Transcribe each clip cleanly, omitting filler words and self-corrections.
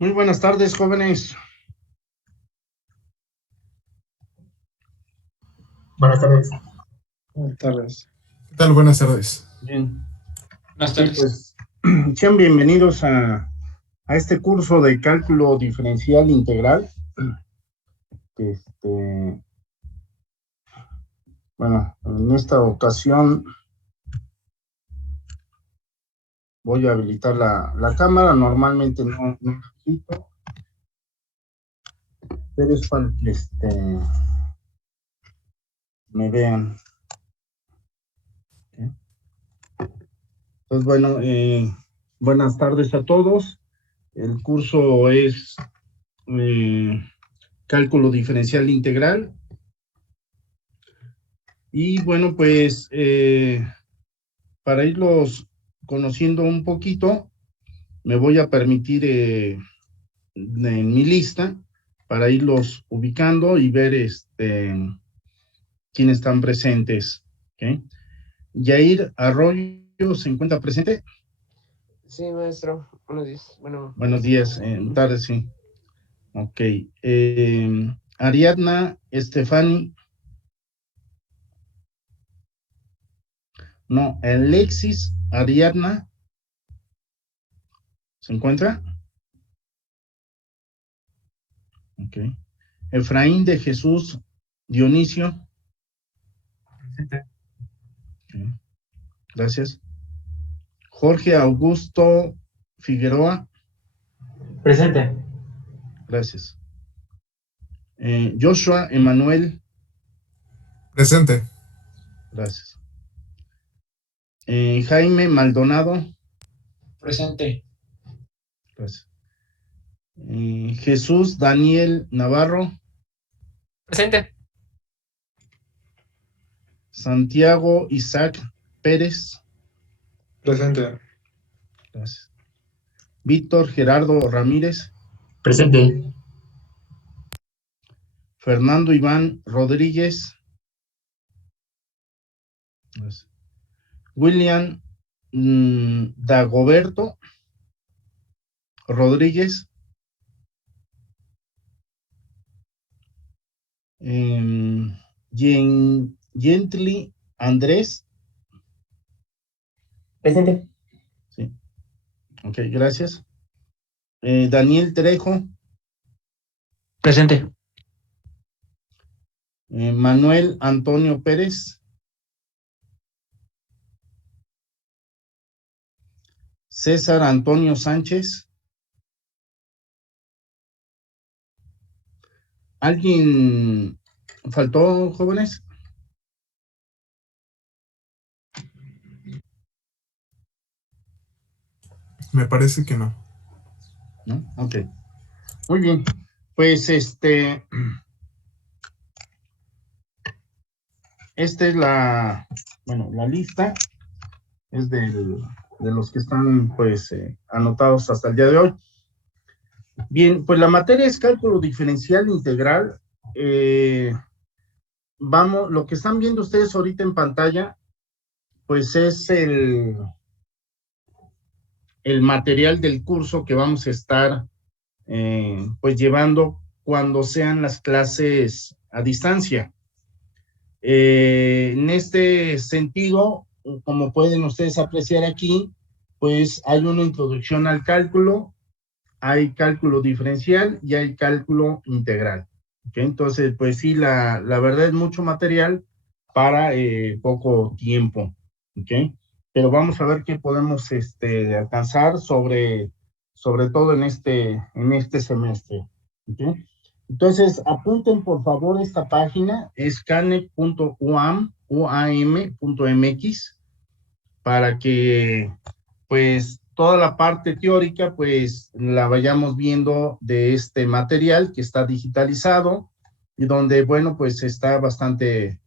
Muy buenas tardes, jóvenes. Buenas tardes. Buenas tardes. ¿Qué tal? Buenas tardes. Bien. Buenas Sí, tardes. pues sean bienvenidos a este curso de cálculo diferencial integral. Bueno, en esta ocasión voy a habilitar la cámara. Normalmente no la habilito, pero es para que me vean. ¿Okay? Entonces, bueno, buenas tardes a todos. El curso es cálculo diferencial integral. Y bueno, pues para irlos conociendo un poquito, me voy a permitir en mi lista para irlos ubicando y ver quiénes están presentes. ¿Okay? Yair Arroyo se encuentra presente. Sí, maestro. Buenos días. Buenos días, tardes, sí. Ok. Ariadna Estefani. No, Alexis Ariadna. ¿Se encuentra? Ok. Efraín de Jesús Dionisio. Presente. Okay. Gracias. Jorge Augusto Figueroa. Presente. Gracias. Joshua Emanuel. Presente. Gracias. Jaime Maldonado. Presente. Gracias. Jesús Daniel Navarro. Presente. Santiago Isaac Pérez. Presente. Gracias. Víctor Gerardo Ramírez. Presente. Fernando Iván Rodríguez. Gracias. William Dagoberto Rodríguez. Gently Andrés. Presente. Sí. Ok, gracias. Daniel Trejo. Presente. Manuel Antonio Pérez. César Antonio Sánchez. ¿Alguien faltó, jóvenes? Me parece que no. ¿No? Ok. Muy bien. Pues esta es la lista. Es de los que están pues anotados hasta el día de hoy. Bien, pues la materia es cálculo diferencial integral. Lo que están viendo ustedes ahorita en pantalla, pues es el material del curso que vamos a estar pues llevando cuando sean las clases a distancia. En este sentido, como pueden ustedes apreciar aquí, pues hay una introducción al cálculo, hay cálculo diferencial y hay cálculo integral. ¿Okay? Entonces, pues sí, la verdad es mucho material para poco tiempo. ¿Okay? Pero vamos a ver qué podemos alcanzar sobre todo en este semestre. ¿Okay? Entonces, apunten por favor esta página, es canec.uam.mx, para que pues toda la parte teórica pues la vayamos viendo de este material que está digitalizado y donde, bueno, pues está bastante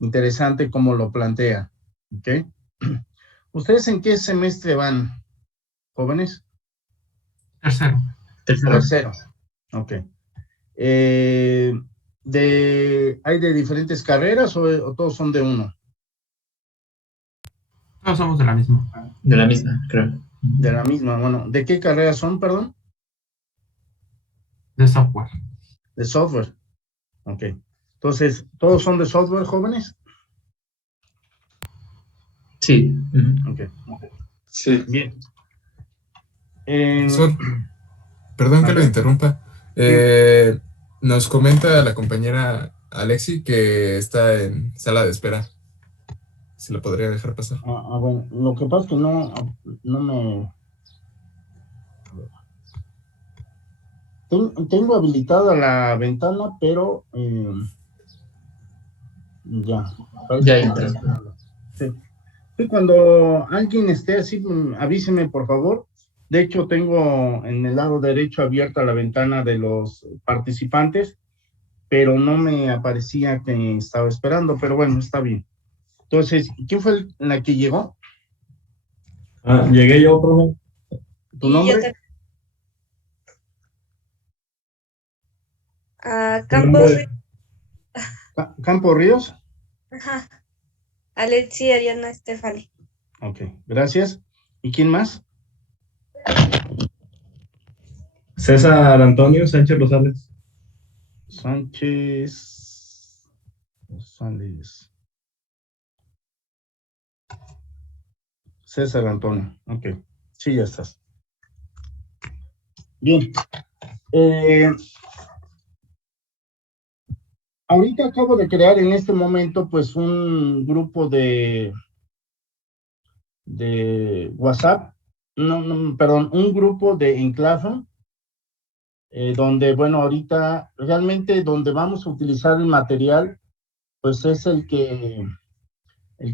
interesante como lo plantea. ¿Ok? ¿Ustedes en qué semestre van, jóvenes? Tercero. Tercero. Ok. ¿Hay de diferentes carreras o todos son de uno? Todos somos de la misma. De la misma, creo. De la misma, bueno. ¿De qué carreras son, perdón? De software. De software. Ok. Entonces, ¿todos son de software, jóvenes? Sí. Ok. Sí. Bien. Profesor, perdón que lo interrumpa. Nos comenta la compañera Alexi que está en sala de espera. ¿Se la podría dejar pasar? Bueno, lo que pasa es que no me... Tengo habilitada la ventana, pero ya. Ya entra. Sí. Sí, cuando alguien esté así, avíseme, por favor. De hecho, tengo en el lado derecho abierta la ventana de los participantes, pero no me aparecía que estaba esperando, pero bueno, está bien. Entonces, ¿quién fue la que llegó? Llegué yo, profe. ¿Tu nombre? Campos. ¿Campo Ríos? Ajá. Alexi Ariana Estefani. Ok, gracias. ¿Y quién más? César Antonio Sánchez Rosales. Sánchez Rosales. César Antonio. Ok, sí, ya estás. Bien. Ahorita acabo de crear en este momento pues un grupo de WhatsApp, perdón, un grupo de Enclave, donde, bueno, ahorita realmente donde vamos a utilizar el material, pues es el que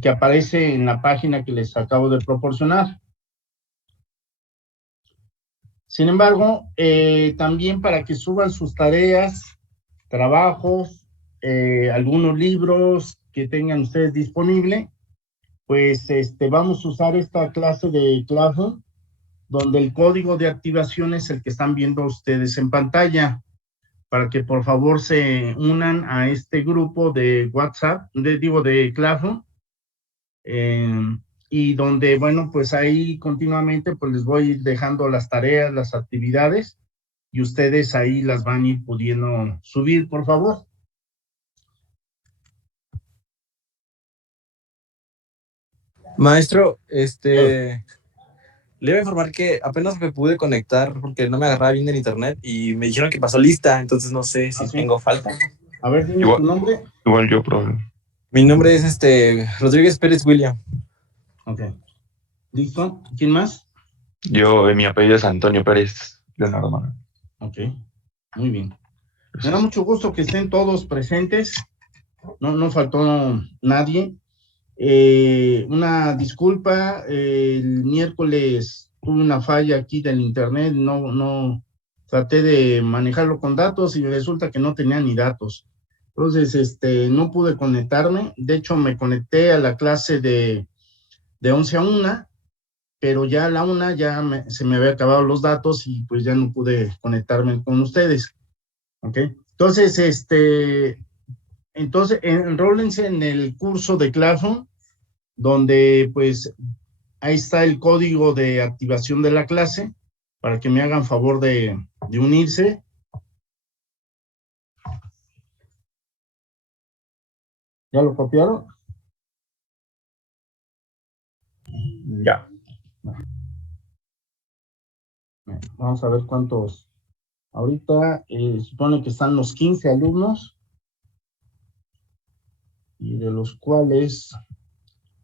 aparece en la página que les acabo de proporcionar. Sin embargo, también para que suban sus tareas, trabajos, algunos libros que tengan ustedes disponible, pues vamos a usar esta clase de Classroom, donde el código de activación es el que están viendo ustedes en pantalla, para que por favor se unan a este grupo de WhatsApp, de Classroom, y donde, bueno, pues ahí continuamente pues les voy a ir dejando las tareas, las actividades, y ustedes ahí las van a ir pudiendo subir, por favor. Maestro, le iba a informar que apenas me pude conectar porque no me agarraba bien el internet y me dijeron que pasó lista, entonces no sé si tengo falta. A ver, dime tu nombre. Igual yo, profe. Mi nombre es Rodríguez Pérez William. Ok. ¿Listo? ¿Quién más? Yo, mi apellido es Antonio Pérez Leonardo Manuel. Ok, muy bien. Me da mucho gusto que estén todos presentes. No faltó nadie. Una disculpa, el miércoles tuve una falla aquí del internet, no traté de manejarlo con datos y resulta que no tenía ni datos. Entonces, no pude conectarme. De hecho, me conecté a la clase de 11 a 1, pero ya a la 1 se me había acabado los datos y pues ya no pude conectarme con ustedes. ¿Ok? Entonces, enrólense en el curso de Classroom, donde pues ahí está el código de activación de la clase, para que me hagan favor de unirse. ¿Ya lo copiaron? Ya. Vamos a ver cuántos. Ahorita supone que están los 15 alumnos, y de los cuales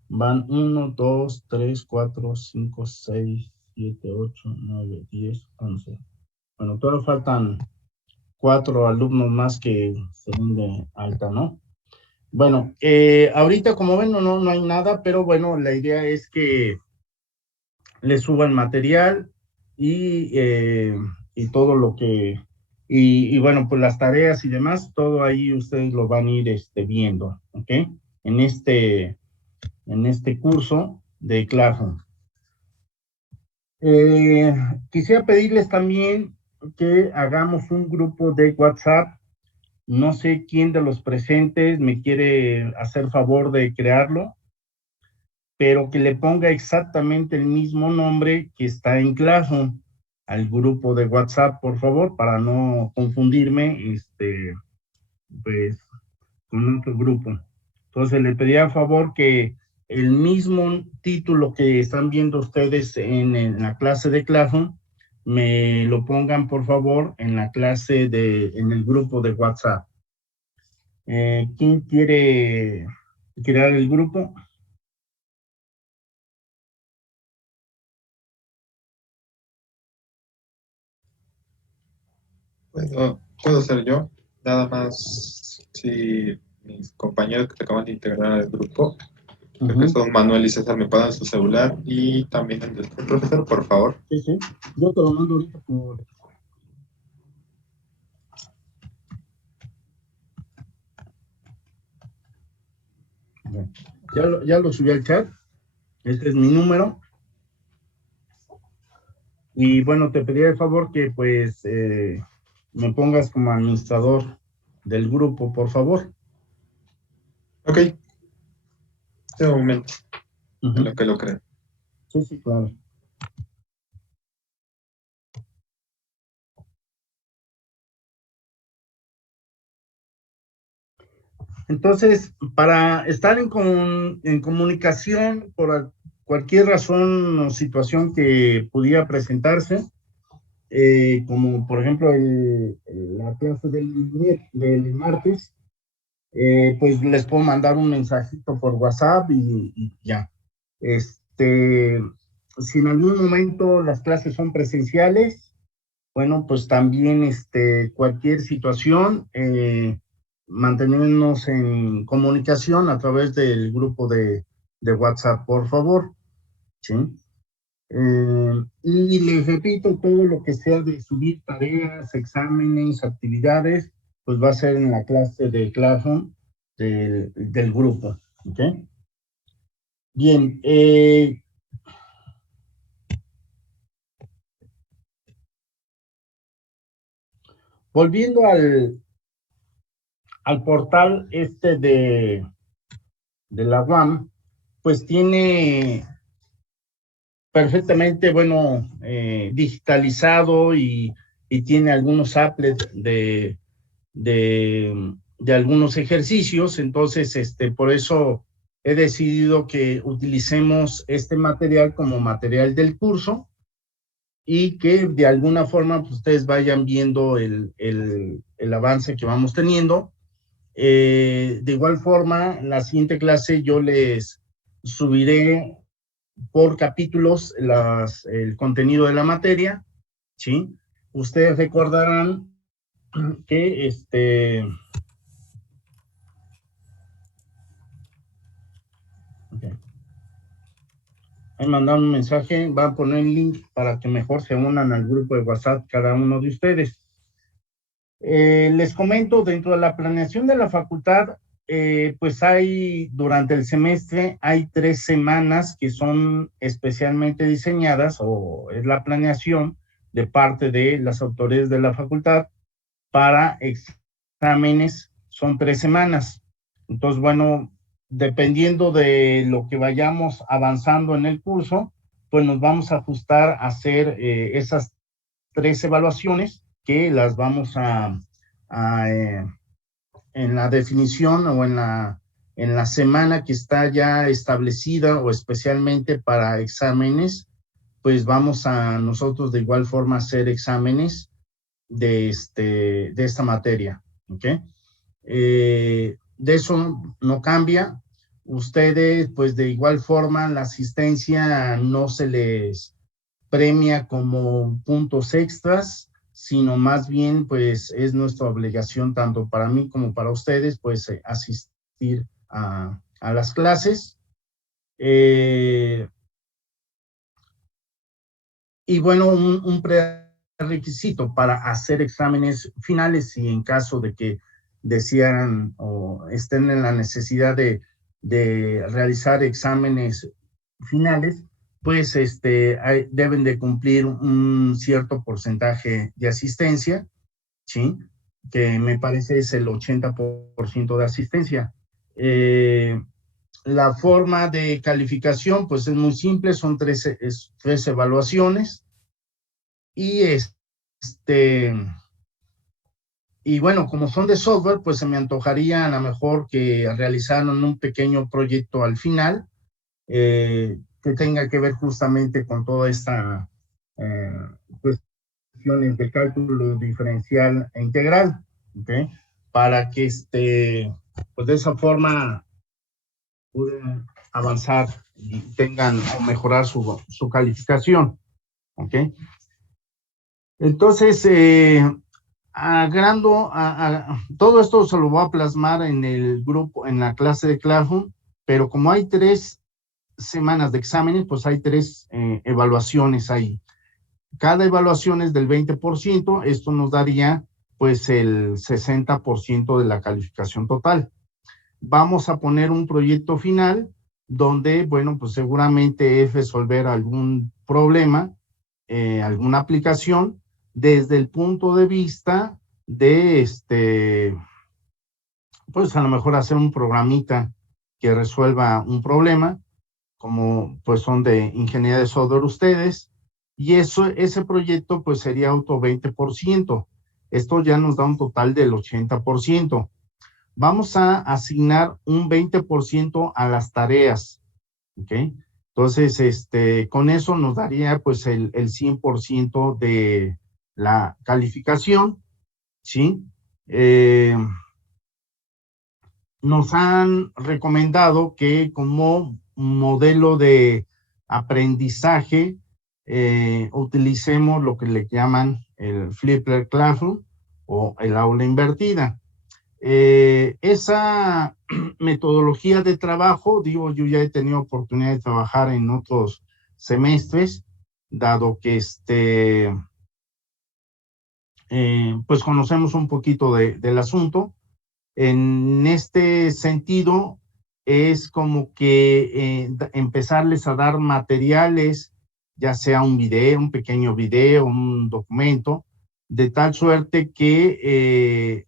van 1, 2, 3, 4, 5, 6, 7, 8, 9, 10, 11. Bueno, todavía faltan 4 alumnos más que se den de alta, ¿no? Bueno, ahorita como ven no hay nada, pero bueno, la idea es que les suba el material y todo lo que, y bueno, pues las tareas y demás, todo ahí ustedes lo van a ir viendo, ¿ok? En este curso de Classroom. Quisiera pedirles también que hagamos un grupo de WhatsApp. No sé quién de los presentes me quiere hacer favor de crearlo, pero que le ponga exactamente el mismo nombre que está en Classroom. al grupo de WhatsApp, por favor, para no confundirme, pues, con otro grupo. Entonces, le pediría a favor que el mismo título que están viendo ustedes en la clase de Classroom, me lo pongan, por favor, en la clase en el grupo de WhatsApp. ¿Quién quiere crear el grupo? Puedo ser yo, nada más si mis compañeros que se acaban de integrar al grupo, creo que son Manuel y César, me pagan su celular y también el del profesor, por favor. Sí, yo te lo mando ahorita por... Ya lo subí al chat. Este es mi número. Y bueno, te pediría el favor que pues me pongas como administrador del grupo, por favor. Ok. De momento. En lo que lo creo. Sí, claro. Entonces, para estar en comunicación por cualquier razón o situación que pudiera presentarse, como por ejemplo la clase del martes, pues les puedo mandar un mensajito por WhatsApp y ya. Si en algún momento las clases son presenciales, bueno, pues también cualquier situación, mantenernos en comunicación a través del grupo de WhatsApp, por favor. ¿Sí? Y les repito, todo lo que sea de subir tareas, exámenes, actividades, pues va a ser en la clase de Classroom del grupo. ¿Ok? Bien. Volviendo al portal de la UAM, pues tiene perfectamente, bueno, digitalizado y tiene algunos applets de algunos ejercicios. Entonces, por eso he decidido que utilicemos este material como material del curso y que de alguna forma pues, ustedes vayan viendo el avance que vamos teniendo. De igual forma, en la siguiente clase yo les subiré por capítulos el contenido de la materia, ¿sí? Ustedes recordarán que okay. Ahí mandaron un mensaje, van a poner el link para que mejor se unan al grupo de WhatsApp cada uno de ustedes. Les comento, dentro de la planeación de la facultad, pues durante el semestre, hay 3 semanas que son especialmente diseñadas, o es la planeación de parte de las autoridades de la facultad para exámenes, son 3 semanas. Entonces, bueno, dependiendo de lo que vayamos avanzando en el curso, pues nos vamos a ajustar a hacer esas 3 evaluaciones que las vamos en la definición o en la semana que está ya establecida o especialmente para exámenes, pues vamos a nosotros de igual forma hacer exámenes de esta materia, ¿ok? De eso no cambia. Ustedes, pues de igual forma, la asistencia no se les premia como puntos extras, sino más bien, pues es nuestra obligación, tanto para mí como para ustedes, pues asistir a las clases. Y bueno, un prerequisito para hacer exámenes finales, y en caso de que desearan o estén en la necesidad de realizar exámenes finales, pues deben de cumplir un cierto porcentaje de asistencia, ¿sí? Que me parece es el 80% de asistencia. La forma de calificación, pues es muy simple, son 3 evaluaciones. Y y bueno, como son de software, pues se me antojaría a lo mejor que realizaran un pequeño proyecto al final, que tenga que ver justamente con toda esta cuestiones de cálculo diferencial e integral, ¿ok? Para que pues de esa forma puedan avanzar y tengan o mejorar su calificación, ¿ok? Entonces, todo esto se lo voy a plasmar en el grupo, en la clase de Classroom, pero como hay 3 semanas de exámenes, pues hay 3 evaluaciones ahí. Cada evaluación es del 20%, esto nos daría pues el 60% de la calificación total. Vamos a poner un proyecto final donde, bueno, pues seguramente es resolver algún problema, alguna aplicación, desde el punto de vista de, pues a lo mejor hacer un programita que resuelva un problema, como pues son de ingeniería de software ustedes, y ese proyecto pues sería otro 20%. Esto ya nos da un total del 80%. Vamos a asignar un 20% a las tareas, ¿ok? Entonces, con eso nos daría pues el 100% de la calificación, ¿sí? Nos han recomendado que como modelo de aprendizaje utilicemos lo que le llaman el Flipped Classroom o el aula invertida. Esa metodología de trabajo, digo, yo ya he tenido oportunidad de trabajar en otros semestres, dado que pues conocemos un poquito del asunto. En este sentido, es como que empezarles a dar materiales, ya sea un video, un pequeño video, un documento, de tal suerte que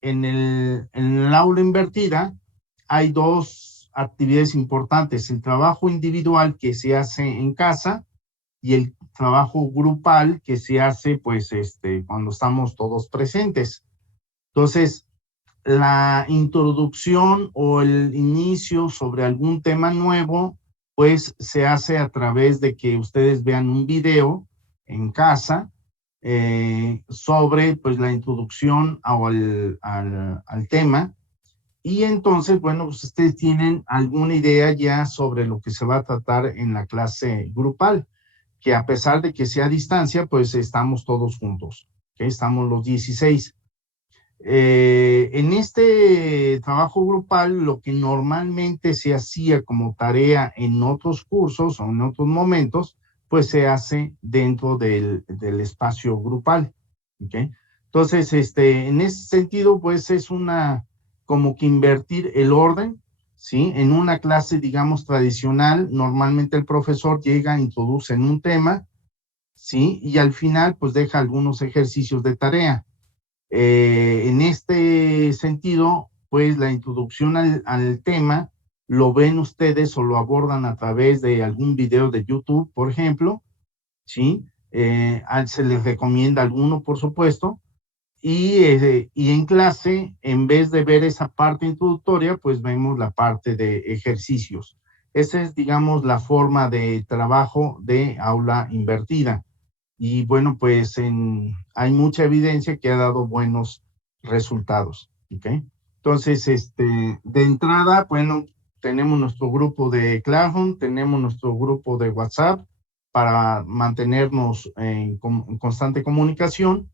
en el aula invertida hay 2 actividades importantes: el trabajo individual que se hace en casa y el trabajo grupal que se hace pues cuando estamos todos presentes. Entonces, la introducción o el inicio sobre algún tema nuevo, pues se hace a través de que ustedes vean un video en casa sobre pues la introducción al tema, y entonces, bueno, pues ustedes tienen alguna idea ya sobre lo que se va a tratar en la clase grupal, que a pesar de que sea a distancia, pues estamos todos juntos, ¿okay? Estamos los 16. En este trabajo grupal, lo que normalmente se hacía como tarea en otros cursos o en otros momentos, pues se hace dentro del espacio grupal, ¿okay? Entonces, en ese sentido, pues es como que invertir el orden, ¿sí? En una clase, digamos, tradicional, normalmente el profesor llega, introduce en un tema, ¿sí? Y al final, pues deja algunos ejercicios de tarea. En este sentido, pues la introducción al tema lo ven ustedes o lo abordan a través de algún video de YouTube, por ejemplo, ¿sí? Se les recomienda alguno, por supuesto, y en clase, en vez de ver esa parte introductoria, pues vemos la parte de ejercicios. Esa es, digamos, la forma de trabajo de aula invertida. Y bueno, pues hay mucha evidencia que ha dado buenos resultados, ¿ok? Entonces, de entrada, bueno, tenemos nuestro grupo de Classroom, tenemos nuestro grupo de WhatsApp para mantenernos en constante comunicación.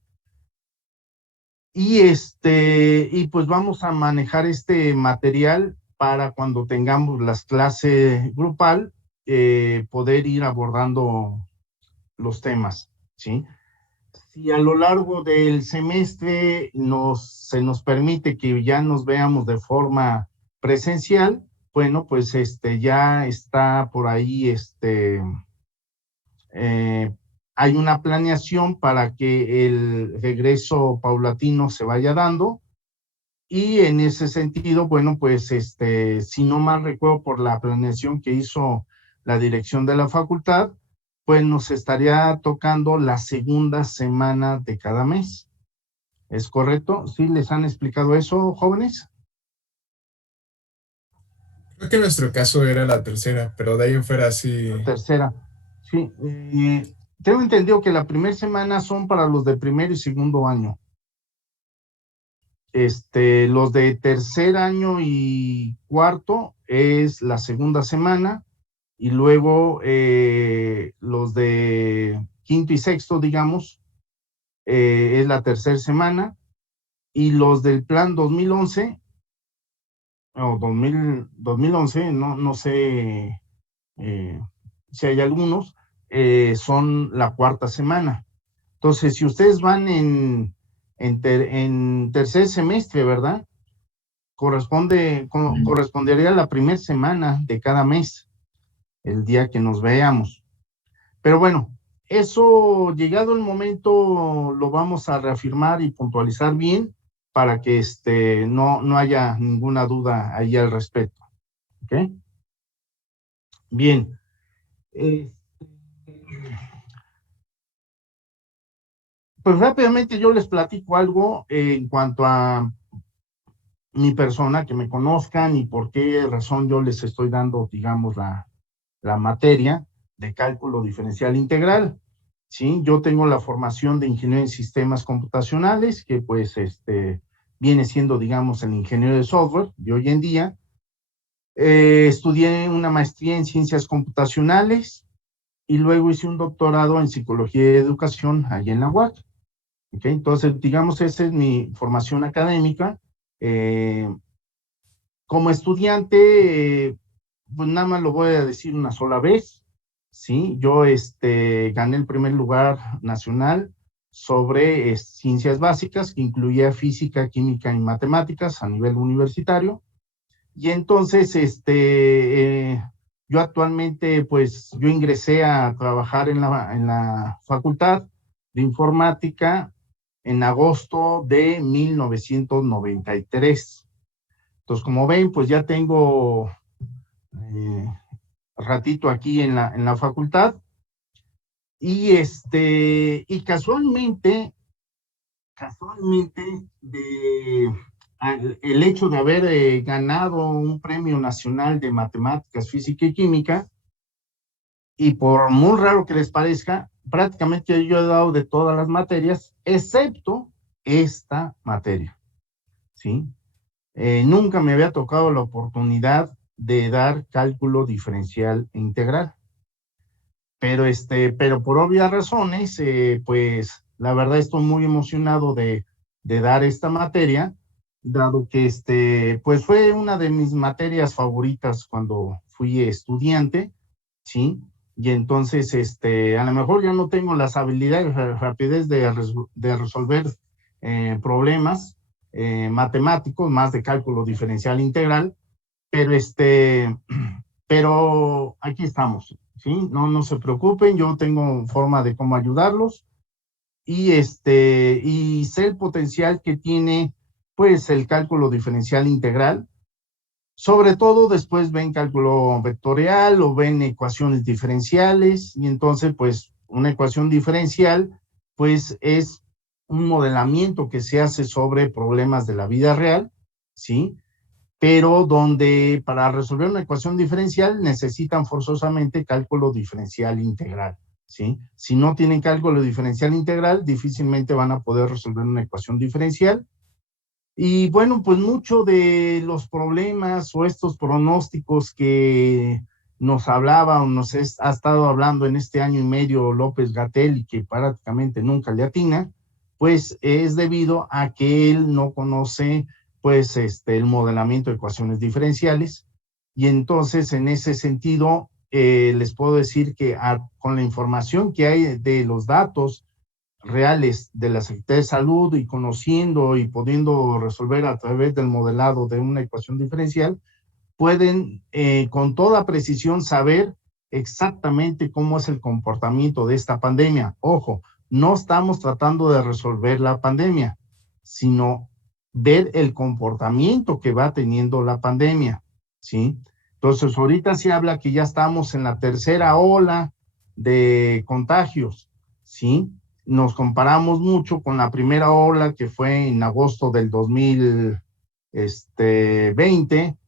Y pues vamos a manejar este material para cuando tengamos las clases grupal, poder ir abordando los temas, ¿sí? Si a lo largo del semestre se nos permite que ya nos veamos de forma presencial, bueno, pues ya está por ahí, hay una planeación para que el regreso paulatino se vaya dando, y en ese sentido, bueno, pues si no mal recuerdo por la planeación que hizo la dirección de la facultad, pues nos estaría tocando la segunda semana de cada mes. ¿Es correcto? ¿Sí les han explicado eso, jóvenes? Creo que en nuestro caso era la tercera, pero de ahí en fuera sí. La tercera. Sí. Tengo entendido que la primera semana son para los de primero y segundo año. Los de tercer año y cuarto es la segunda semana, y luego los de quinto y sexto, digamos, es la tercera semana, y los del plan 2011, o 2011, no sé si hay algunos, son la cuarta semana. Entonces, si ustedes van en tercer semestre, ¿verdad? Correspondería a la primera semana de cada mes, el día que nos veamos. Pero bueno, eso llegado el momento lo vamos a reafirmar y puntualizar bien para que no haya ninguna duda ahí al respecto. ¿Ok? Bien. Pues rápidamente yo les platico algo en cuanto a mi persona, que me conozcan y por qué razón yo les estoy dando, digamos, la materia de cálculo diferencial integral. ¿Sí? Yo tengo la formación de ingeniero en sistemas computacionales, que pues viene siendo, digamos, el ingeniero de software de hoy en día. Estudié una maestría en ciencias computacionales y luego hice un doctorado en psicología y educación allá en la UAC. ¿Okay? Entonces, digamos, esa es mi formación académica. Como estudiante, pues nada más lo voy a decir una sola vez, ¿sí? Yo gané el primer lugar nacional sobre ciencias básicas, que incluía física, química y matemáticas a nivel universitario. Y entonces, yo actualmente, pues, yo ingresé a trabajar en la Facultad de Informática en agosto de 1993. Entonces, como ven, pues ya tengo ratito aquí en la facultad, y casualmente el hecho de haber ganado un premio nacional de matemáticas, física y química, y por muy raro que les parezca, prácticamente yo he dado de todas las materias, excepto esta materia, ¿sí? Nunca me había tocado la oportunidad de dar cálculo diferencial e integral. Pero por obvias razones, pues la verdad estoy muy emocionado de dar esta materia, dado que pues fue una de mis materias favoritas cuando fui estudiante, ¿sí? Y entonces, a lo mejor ya no tengo las habilidades, rapidez de resolver problemas matemáticos, más de cálculo diferencial integral, pero aquí estamos, ¿sí? No se preocupen, yo tengo forma de cómo ayudarlos, y sé el potencial que tiene, pues, el cálculo diferencial integral. Sobre todo después ven cálculo vectorial o ven ecuaciones diferenciales, y entonces, pues, una ecuación diferencial, pues, es un modelamiento que se hace sobre problemas de la vida real, ¿sí? Pero donde para resolver una ecuación diferencial necesitan forzosamente cálculo diferencial integral, ¿sí? Si no tienen cálculo diferencial integral, difícilmente van a poder resolver una ecuación diferencial. Y bueno, pues mucho de los problemas o estos pronósticos que nos hablaba o nos ha estado hablando en este año y medio López-Gatell, y que prácticamente nunca le atina, pues es debido a que él no conoce, pues, el modelamiento de ecuaciones diferenciales. Y entonces, en ese sentido, les puedo decir que con la información que hay de los datos reales de la Secretaría de Salud, y conociendo y pudiendo resolver a través del modelado de una ecuación diferencial, pueden con toda precisión saber exactamente cómo es el comportamiento de esta pandemia. Ojo, no estamos tratando de resolver la pandemia, sino ver el comportamiento que va teniendo la pandemia, ¿sí? Entonces, ahorita se habla que ya estamos en la tercera ola de contagios, ¿sí? Nos comparamos mucho con la primera ola que fue en agosto del 2020,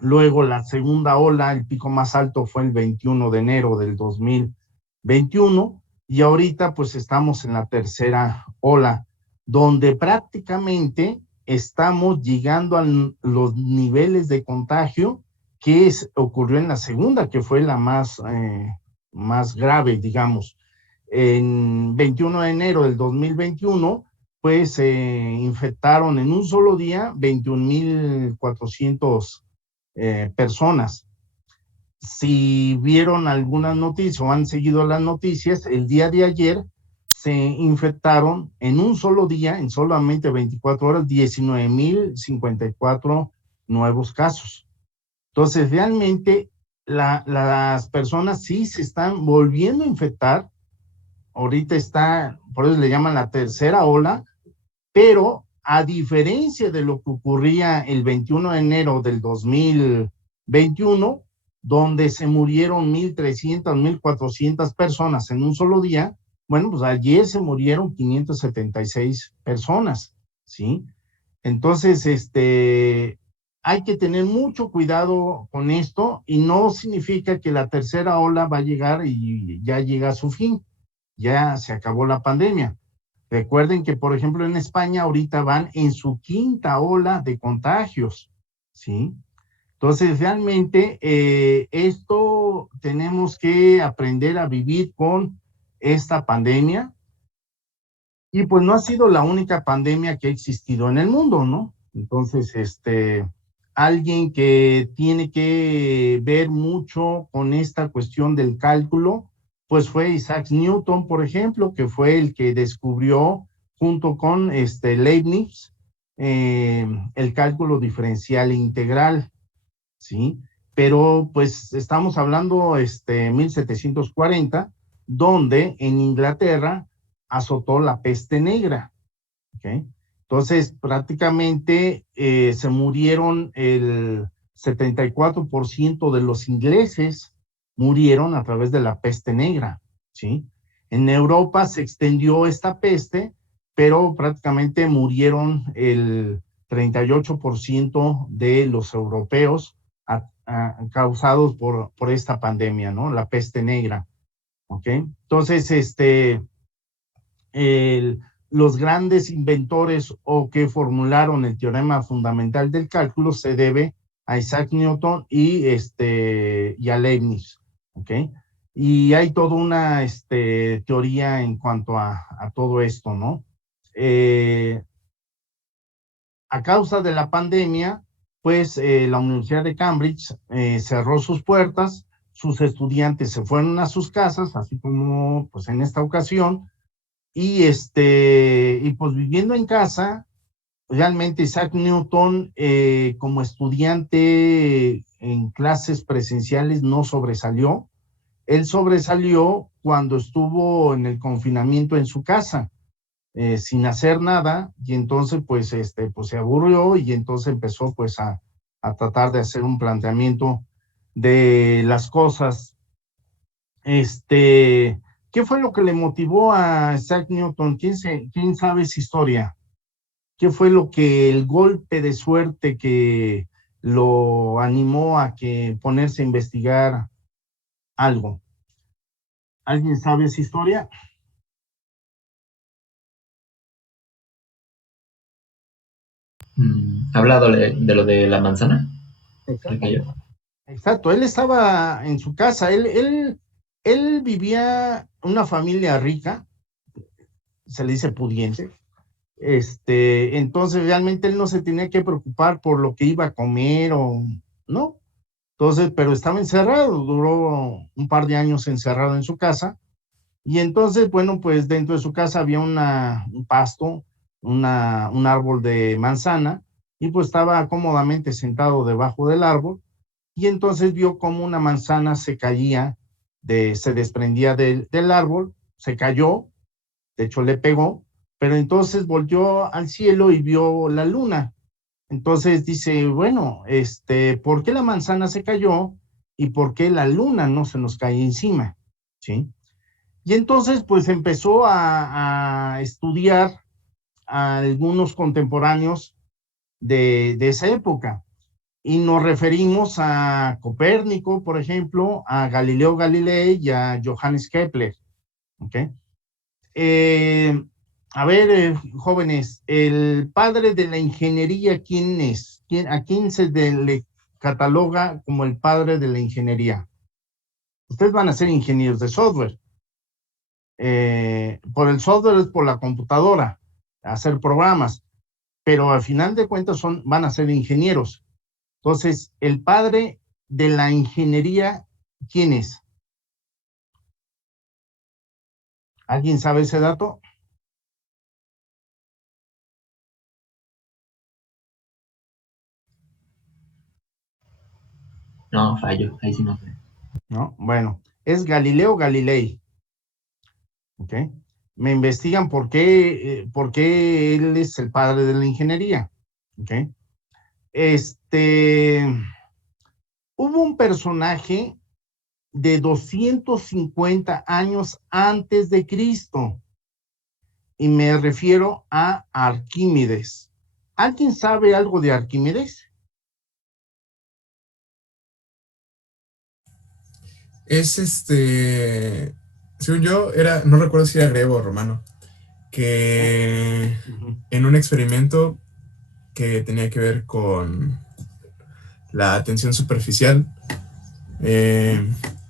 luego la segunda ola, el pico más alto fue el 21 de enero del 2021, y ahorita pues estamos en la tercera ola, donde prácticamente estamos llegando a los niveles de contagio que ocurrió en la segunda, que fue la más grave, digamos. En 21 de enero del 2021, pues se infectaron en un solo día 21,400 personas. Si vieron algunas noticias o han seguido las noticias, el día de ayer se infectaron en un solo día, en solamente 24 horas, 19,054 nuevos casos. Entonces, realmente las personas sí se están volviendo a infectar. Ahorita está, por eso le llaman la tercera ola, pero a diferencia de lo que ocurría el 21 de enero del 2021, donde se murieron 1,300, 1,400 personas en un solo día, bueno, pues ayer se murieron 576 personas, ¿sí? Entonces, hay que tener mucho cuidado con esto, y no significa que la tercera ola va a llegar y ya llega a su fin, ya se acabó la pandemia. Recuerden que, por ejemplo, en España ahorita van en su quinta ola de contagios, ¿sí? Entonces, realmente esto tenemos que aprender a vivir con esta pandemia, y pues no ha sido la única pandemia que ha existido en el mundo, ¿no? Entonces, alguien que tiene que ver mucho con esta cuestión del cálculo, pues fue Isaac Newton, por ejemplo, que fue el que descubrió, junto con Leibniz, el cálculo diferencial integral, ¿sí? Pero pues estamos hablando 1740, donde en Inglaterra azotó la peste negra, ¿ok? Entonces, prácticamente se murieron el 74% de los ingleses, murieron a través de la peste negra, ¿sí? En Europa se extendió esta peste, pero prácticamente murieron el 38% de los europeos causados por esta pandemia, ¿no? La peste negra, ¿ok? Entonces, los grandes inventores o que formularon el teorema fundamental del cálculo se debe a Isaac Newton y a Leibniz, ¿ok? Y hay toda una teoría en cuanto a todo esto, ¿no? A causa de la pandemia, pues la Universidad de Cambridge cerró sus puertas, sus estudiantes se fueron a sus casas, así como pues en esta ocasión, y pues viviendo en casa, realmente Isaac Newton como estudiante en clases presenciales no sobresalió. Él sobresalió cuando estuvo en el confinamiento en su casa, sin hacer nada, y entonces pues se aburrió, y entonces empezó pues a tratar de hacer un planteamiento de las cosas. ¿Qué fue lo que le motivó a Isaac Newton? ¿Quién sabe esa historia? ¿Qué fue el golpe de suerte que lo animó a ponerse a investigar algo? ¿Alguien sabe esa historia? ¿Hablado de lo de la manzana? Exacto, él estaba en su casa, él vivía una familia rica, se le dice pudiente, entonces realmente él no se tenía que preocupar por lo que iba a comer no, entonces, pero estaba encerrado, duró un par de años encerrado en su casa, y entonces, bueno, pues dentro de su casa había un pasto, un árbol de manzana, y pues estaba cómodamente sentado debajo del árbol, y entonces vio cómo una manzana se desprendía del árbol, se cayó, de hecho le pegó, pero entonces volteó al cielo y vio la luna. Entonces dice, bueno, ¿por qué la manzana se cayó y por qué la luna no se nos cae encima? ¿sí? Y entonces, pues empezó a estudiar a algunos contemporáneos de esa época. Y nos referimos a Copérnico, por ejemplo, a Galileo Galilei y a Johannes Kepler. ¿Ok? A ver, jóvenes, el padre de la ingeniería, ¿quién es? ¿A quién se le cataloga como el padre de la ingeniería? Ustedes van a ser ingenieros de software. Por el software es por la computadora, hacer programas, pero al final de cuentas van a ser ingenieros. Entonces, el padre de la ingeniería, ¿quién es? ¿Alguien sabe ese dato? No, fallo, ahí sí no sé. No, bueno, es Galileo Galilei. ¿Ok? Me investigan por qué él es el padre de la ingeniería. ¿Ok? Hubo un personaje de 250 años antes de Cristo, y me refiero a Arquímedes. ¿Alguien sabe algo de Arquímedes? Es según yo, no recuerdo si era griego o romano, que en un experimento que tenía que ver con la atención superficial,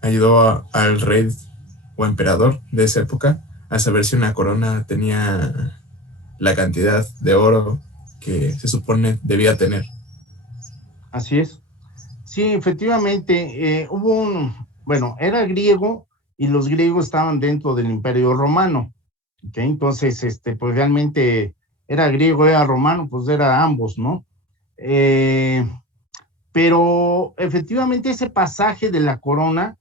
ayudó al rey o emperador de esa época a saber si una corona tenía la cantidad de oro que se supone debía tener. Así es. Sí, efectivamente, bueno, era griego y los griegos estaban dentro del Imperio Romano. ¿Okay? Entonces, pues realmente era griego, era romano, pues era ambos, ¿no? Pero efectivamente ese pasaje de la corona,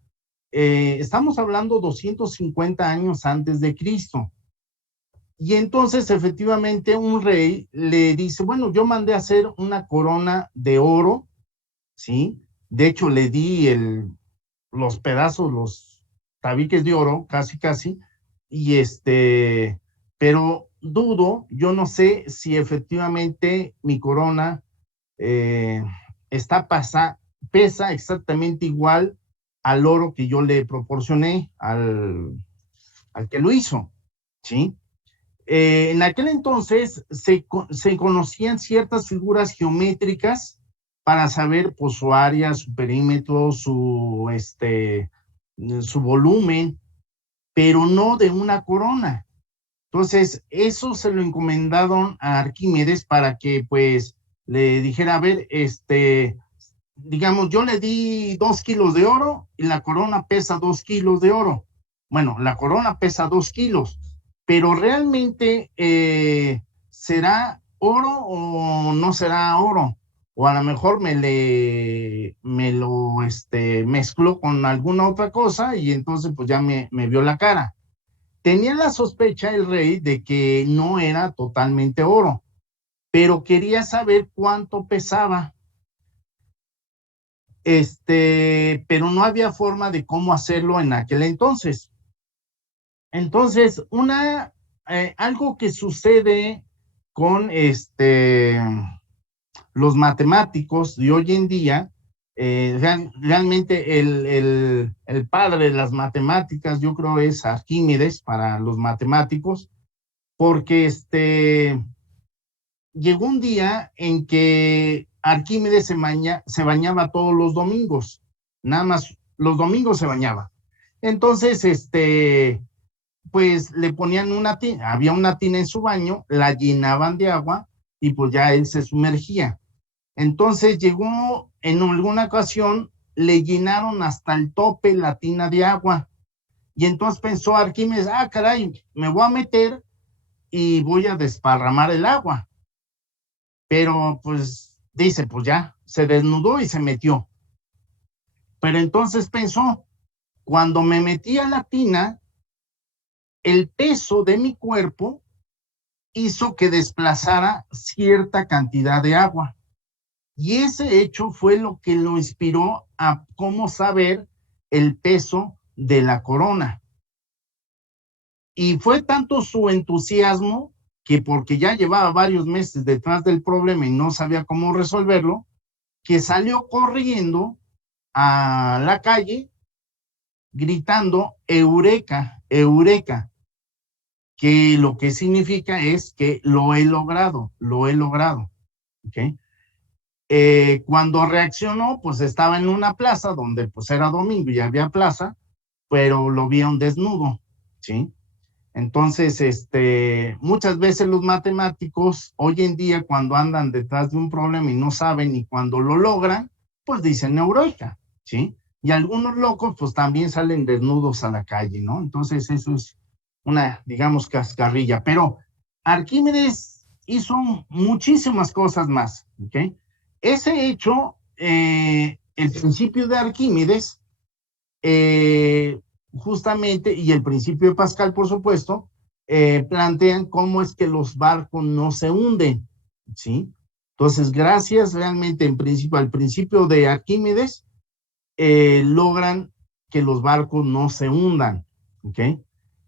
estamos hablando 250 años antes de Cristo. Y entonces efectivamente un rey le dice, bueno, yo mandé a hacer una corona de oro, ¿sí? De hecho le di los pedazos, los tabiques de oro, casi, y pero dudo, yo no sé si efectivamente mi corona pesa exactamente igual al oro que yo le proporcioné al que lo hizo, ¿sí? En aquel entonces se conocían ciertas figuras geométricas para saber pues, su área, su perímetro, su volumen, pero no de una corona. Entonces, eso se lo encomendaron a Arquímedes para que pues le dijera, a ver, digamos, yo le di 2 kilos de oro y la corona pesa 2 kilos de oro. Bueno, la corona pesa 2 kilos, pero realmente ¿será oro o no será oro? O a lo mejor me lo mezcló con alguna otra cosa y entonces pues ya me vio la cara. Tenía la sospecha el rey de que no era totalmente oro, pero quería saber cuánto pesaba. Pero no había forma de cómo hacerlo en aquel entonces. Entonces, algo que sucede con los matemáticos de hoy en día, realmente el padre de las matemáticas, yo creo es Arquímedes para los matemáticos, porque llegó un día en que Arquímedes se bañaba todos los domingos, nada más los domingos se bañaba. Entonces, pues le ponían había una tina en su baño, la llenaban de agua y pues ya él se sumergía. Entonces llegó en alguna ocasión, le llenaron hasta el tope la tina de agua. Y entonces pensó Arquímedes, caray, me voy a meter y voy a desparramar el agua. Pero pues dice, pues ya, se desnudó y se metió. Pero entonces pensó, cuando me metí a la tina, el peso de mi cuerpo hizo que desplazara cierta cantidad de agua. Y ese hecho fue lo que lo inspiró a cómo saber el peso de la corona. Y fue tanto su entusiasmo que, porque ya llevaba varios meses detrás del problema y no sabía cómo resolverlo, que salió corriendo a la calle gritando Eureka, Eureka, que lo que significa es que lo he logrado, ¿ok? Cuando reaccionó, pues estaba en una plaza donde pues era domingo y había plaza, pero lo vieron desnudo, ¿sí? Entonces, muchas veces los matemáticos hoy en día cuando andan detrás de un problema y no saben, y cuando lo logran, pues dicen Eureka, ¿sí? Y algunos locos pues también salen desnudos a la calle, ¿no? Entonces eso es una, digamos, cascarrilla. Pero Arquímedes hizo muchísimas cosas más, ¿ok? Ese hecho, el principio de Arquímedes, justamente, y el principio de Pascal, por supuesto, plantean cómo es que los barcos no se hunden, ¿sí? Entonces, gracias realmente en principio, al principio de Arquímedes, logran que los barcos no se hundan, ¿ok?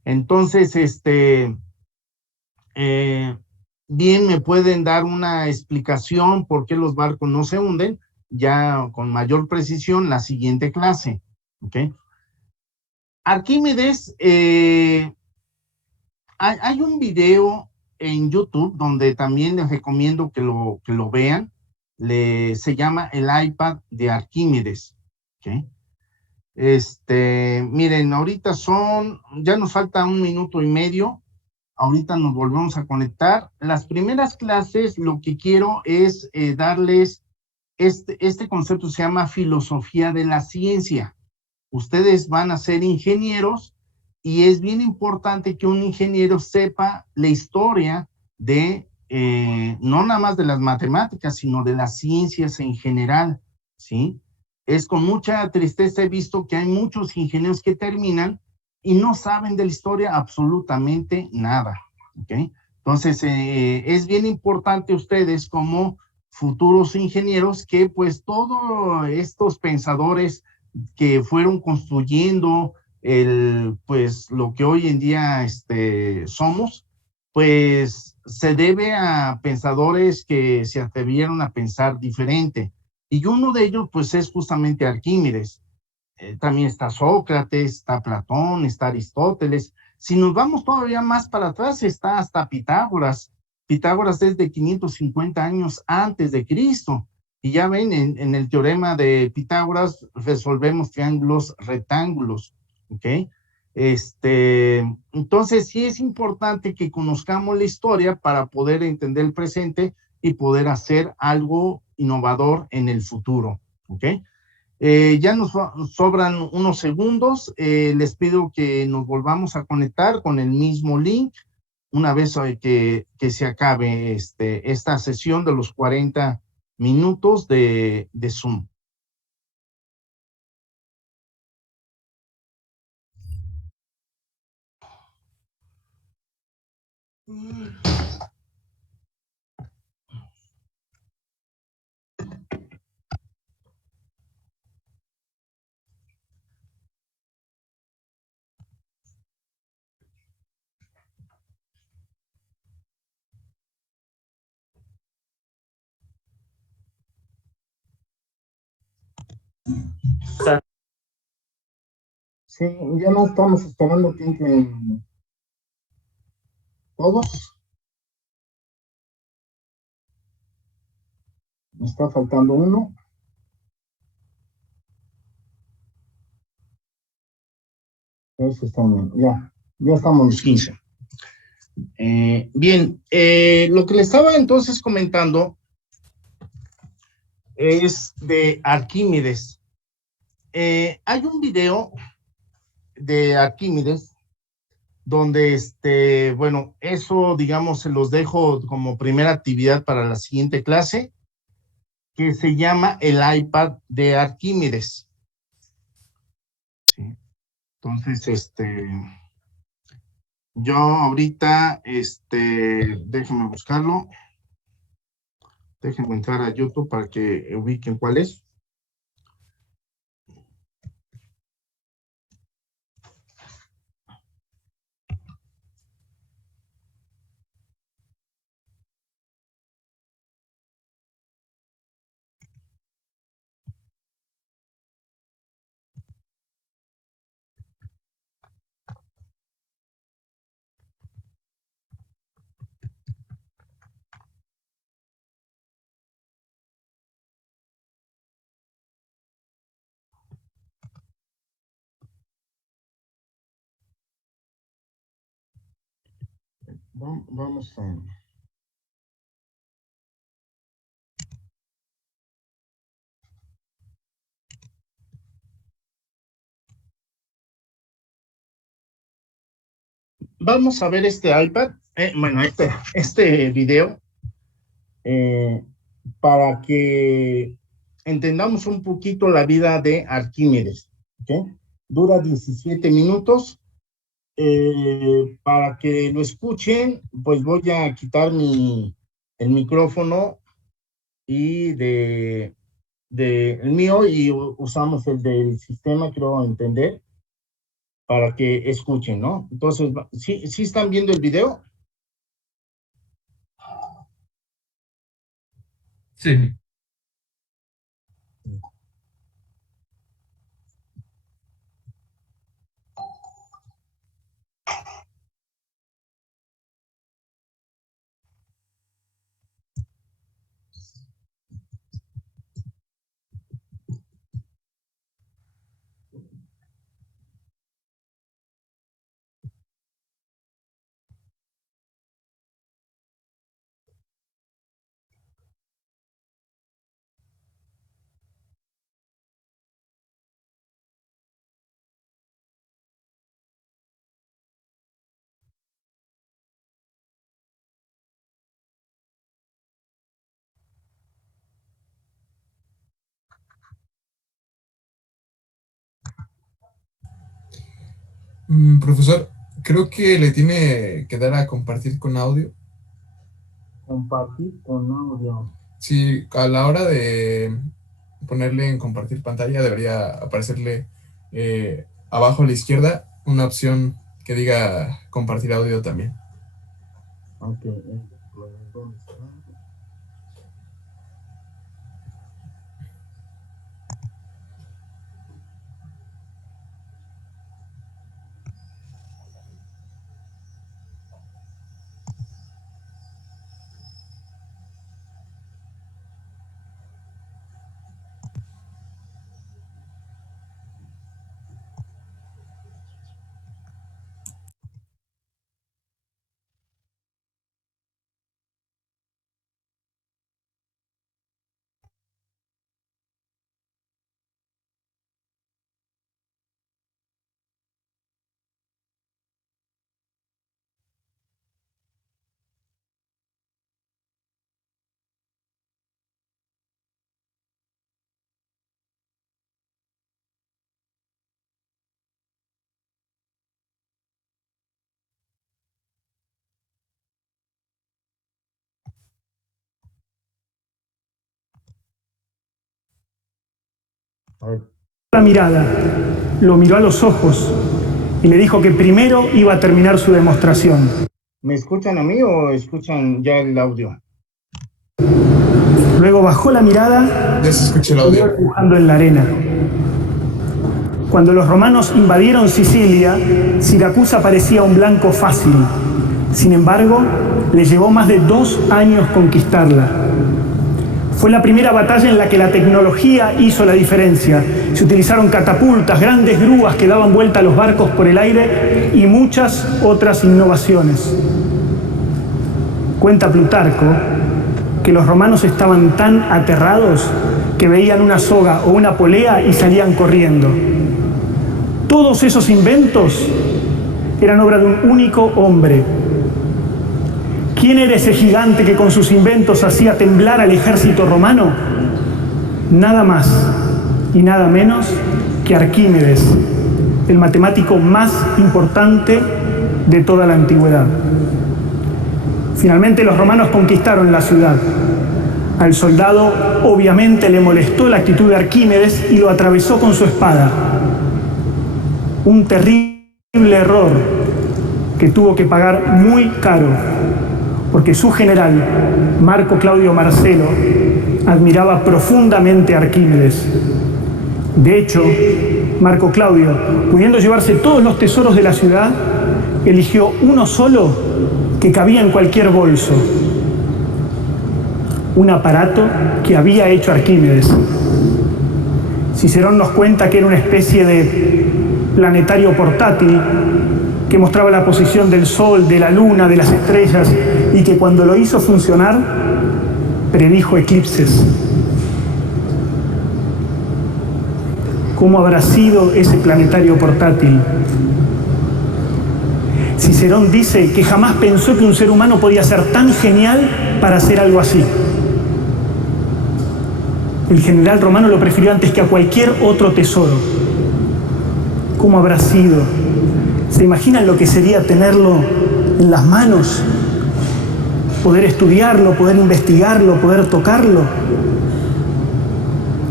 Entonces, bien me pueden dar una explicación por qué los barcos no se hunden, ya con mayor precisión la siguiente clase, ¿ok? Arquímedes, hay un video en YouTube donde también les recomiendo que lo vean, se llama El iPad de Arquímedes, ¿ok? Miren, ahorita ya nos falta 1 minuto y medio, ahorita nos volvemos a conectar. Las primeras clases, lo que quiero es darles, este concepto se llama filosofía de la ciencia. Ustedes van a ser ingenieros y es bien importante que un ingeniero sepa la historia de, no nada más de las matemáticas, sino de las ciencias en general, ¿sí? Es con mucha tristeza he visto que hay muchos ingenieros que terminan y no saben de la historia absolutamente nada, ¿ok? Entonces, es bien importante ustedes como futuros ingenieros que pues todos estos pensadores que fueron construyendo pues lo que hoy en día somos, pues se debe a pensadores que se atrevieron a pensar diferente. Y uno de ellos, pues, es justamente Arquímedes. También está Sócrates, está Platón, está Aristóteles. Si nos vamos todavía más para atrás, está hasta Pitágoras. Pitágoras es de 550 años antes de Cristo. Y ya ven, en el teorema de Pitágoras resolvemos triángulos rectángulos, ¿ok? Entonces sí es importante que conozcamos la historia para poder entender el presente y poder hacer algo innovador en el futuro, ¿ok? Ya nos sobran unos segundos, les pido que nos volvamos a conectar con el mismo link una vez que se acabe esta sesión de los 40 minutos de Zoom. Sí, ya no estamos tomando tiempo en todos. Me está faltando uno. Eso está bien. Ya estamos los 15. Bien, lo que le estaba entonces comentando es de Arquímedes. Hay un video de Arquímedes donde, bueno, eso, digamos, se los dejo como primera actividad para la siguiente clase, que se llama el iPad de Arquímedes. ¿Sí? Entonces, yo ahorita, déjenme buscarlo. Déjenme entrar a YouTube para que ubiquen cuál es. Vamos a... Vamos a ver este iPad, este video, para que entendamos un poquito la vida de Arquímedes, ¿ok? Dura 17 minutos. Para que lo escuchen, pues voy a quitar el micrófono y el mío, y usamos el del sistema, creo entender, para que escuchen, ¿no? Entonces, ¿sí están viendo el video? Sí. Profesor, creo que le tiene que dar a compartir con audio. Compartir con audio. Sí, a la hora de ponerle en compartir pantalla debería aparecerle abajo a la izquierda una opción que diga compartir audio también. Ok. La mirada, lo miró a los ojos y le dijo que primero iba a terminar su demostración. ¿Me escuchan a mí o escuchan ya el audio? Luego bajó la mirada Ya se escucha el audio. dibujando en la arena. Cuando los romanos invadieron Sicilia, Siracusa parecía un blanco fácil. Sin embargo, le llevó más de 2 años conquistarla. Fue la primera batalla en la que la tecnología hizo la diferencia. Se utilizaron catapultas, grandes grúas que daban vuelta a los barcos por el aire y muchas otras innovaciones. Cuenta Plutarco que los romanos estaban tan aterrados que veían una soga o una polea y salían corriendo. Todos esos inventos eran obra de un único hombre. ¿Quién era ese gigante que con sus inventos hacía temblar al ejército romano? Nada más y nada menos que Arquímedes, el matemático más importante de toda la antigüedad. Finalmente los romanos conquistaron la ciudad. Al soldado obviamente le molestó la actitud de Arquímedes y lo atravesó con su espada. Un terrible error que tuvo que pagar muy caro, porque su general, Marco Claudio Marcelo, admiraba profundamente a Arquímedes. De hecho, Marco Claudio, pudiendo llevarse todos los tesoros de la ciudad, eligió uno solo que cabía en cualquier bolso. Un aparato que había hecho Arquímedes. Cicerón nos cuenta que era una especie de planetario portátil que mostraba la posición del Sol, de la Luna, de las estrellas, y que cuando lo hizo funcionar, predijo eclipses. ¿Cómo habrá sido ese planetario portátil? Cicerón dice que jamás pensó que un ser humano podía ser tan genial para hacer algo así. El general romano lo prefirió antes que a cualquier otro tesoro. ¿Cómo habrá sido? ¿Se imaginan lo que sería tenerlo en las manos? Poder estudiarlo, poder investigarlo, poder tocarlo.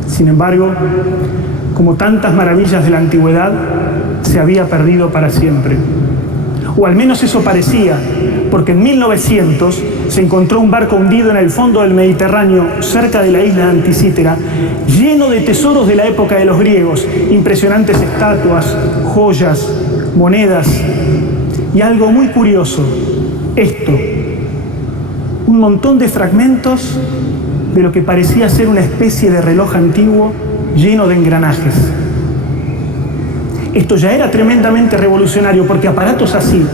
Sin embargo, como tantas maravillas de la antigüedad, se había perdido para siempre. O al menos eso parecía, porque en 1900 se encontró un barco hundido en el fondo del Mediterráneo, cerca de la isla de Anticítera, lleno de tesoros de la época de los griegos, impresionantes estatuas, joyas, monedas, y algo muy curioso, esto, un montón de fragmentos de lo que parecía ser una especie de reloj antiguo lleno de engranajes. Esto ya era tremendamente revolucionario porque aparatos así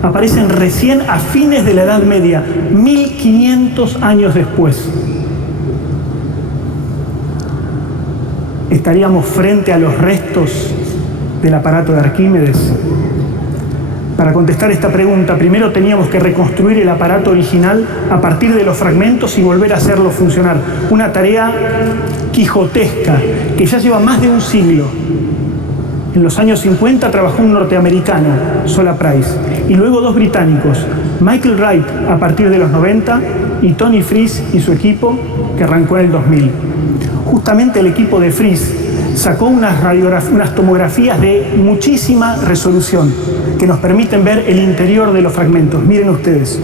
aparecen recién a fines de la Edad Media, 1500 años después. ¿Estaríamos frente a los restos del aparato de Arquímedes? Para contestar esta pregunta, primero teníamos que reconstruir el aparato original a partir de los fragmentos y volver a hacerlo funcionar. Una tarea quijotesca que ya lleva más de un siglo. En los años 50 trabajó un norteamericano, Sola Price, y luego dos británicos, Michael Wright a partir de los 90 y Tony Fries y su equipo, que arrancó en el 2000. Justamente el equipo de Fries sacó unas tomografías de muchísima resolución que nos permiten ver el interior de los fragmentos. Miren ustedes.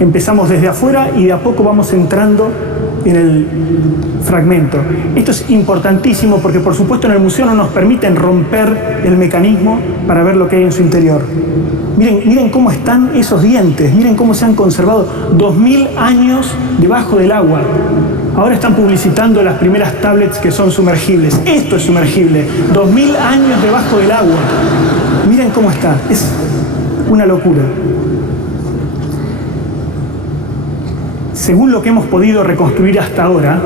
Empezamos desde afuera y de a poco vamos entrando en el fragmento. Esto es importantísimo porque, por supuesto, en el museo no nos permiten romper el mecanismo para ver lo que hay en su interior. Miren cómo están esos dientes, miren cómo se han conservado 2000 años debajo del agua. Ahora están publicitando las primeras tablets que son sumergibles. Esto es sumergible, 2000 años debajo del agua. Miren cómo está, es una locura. Según lo que hemos podido reconstruir hasta ahora,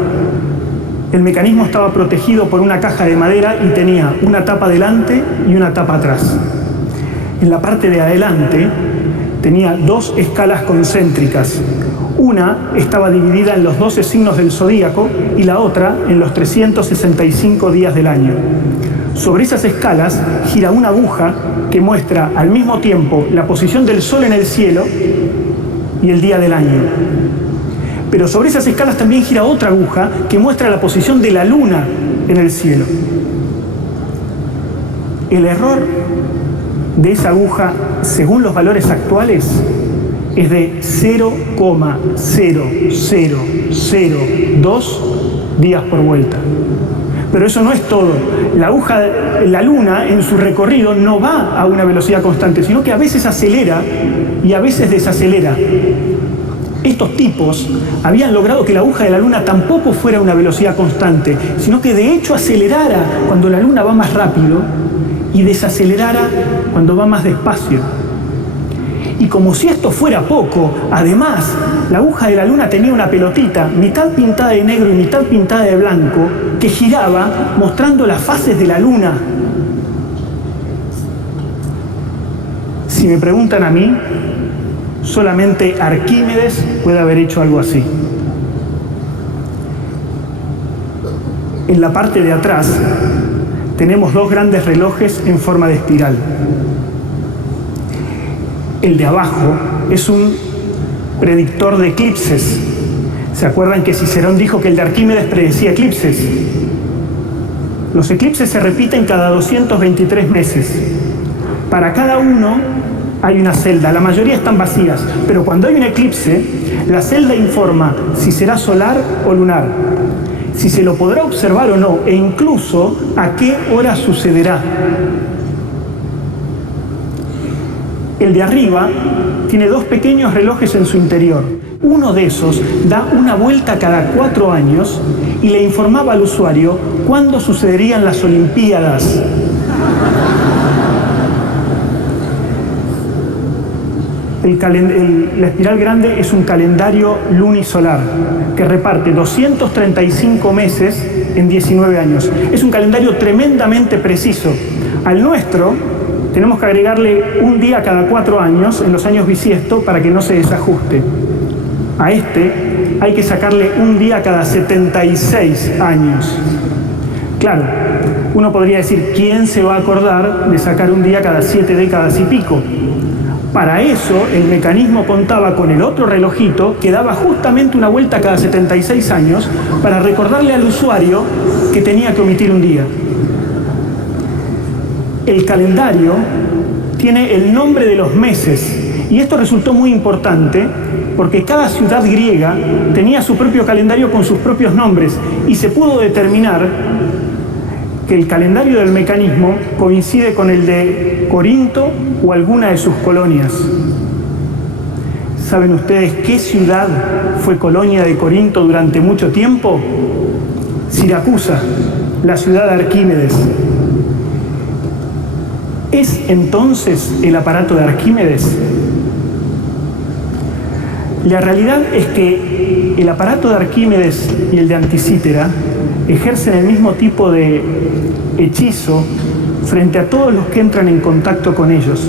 el mecanismo estaba protegido por una caja de madera y tenía una tapa delante y una tapa atrás. En la parte de adelante tenía dos escalas concéntricas. Una estaba dividida en los 12 signos del zodíaco y la otra en los 365 días del año. Sobre esas escalas gira una aguja que muestra al mismo tiempo la posición del Sol en el cielo y el día del año. Pero sobre esas escalas también gira otra aguja que muestra la posición de la Luna en el cielo. El error de esa aguja, según los valores actuales, es de 0,0002 días por vuelta. Pero eso no es todo. La Luna en su recorrido no va a una velocidad constante, sino que a veces acelera y a veces desacelera. Estos tipos habían logrado que la aguja de la Luna tampoco fuera a una velocidad constante, sino que de hecho acelerara cuando la Luna va más rápido y desacelerara cuando va más despacio. Y como si esto fuera poco, además, la aguja de la Luna tenía una pelotita, mitad pintada de negro y mitad pintada de blanco, que giraba mostrando las fases de la Luna. Si me preguntan a mí, solamente Arquímedes puede haber hecho algo así. En la parte de atrás tenemos dos grandes relojes en forma de espiral. El de abajo es un predictor de eclipses. ¿Se acuerdan que Cicerón dijo que el de Arquímedes predecía eclipses? Los eclipses se repiten cada 223 meses. Para cada uno hay una celda, la mayoría están vacías, pero cuando hay un eclipse, la celda informa si será solar o lunar, si se lo podrá observar o no, e incluso a qué hora sucederá. El de arriba tiene dos pequeños relojes en su interior. Uno de esos da una vuelta cada 4 años y le informaba al usuario cuándo sucederían las Olimpiadas. La espiral grande es un calendario lunisolar que reparte 235 meses en 19 años. Es un calendario tremendamente preciso. Al nuestro tenemos que agregarle un día cada 4 años en los años bisiesto para que no se desajuste. A este hay que sacarle un día cada 76 años. Claro, uno podría decir, ¿quién se va a acordar de sacar un día cada 7 décadas y pico? Para eso, el mecanismo contaba con el otro relojito que daba justamente una vuelta cada 76 años para recordarle al usuario que tenía que omitir un día. El calendario tiene el nombre de los meses y esto resultó muy importante porque cada ciudad griega tenía su propio calendario con sus propios nombres y se pudo determinar que el calendario del mecanismo coincide con el de Corinto o alguna de sus colonias. ¿Saben ustedes qué ciudad fue colonia de Corinto durante mucho tiempo? Siracusa, la ciudad de Arquímedes. ¿Es entonces el aparato de Arquímedes? La realidad es que el aparato de Arquímedes y el de Anticítera ejercen el mismo tipo de hechizo frente a todos los que entran en contacto con ellos.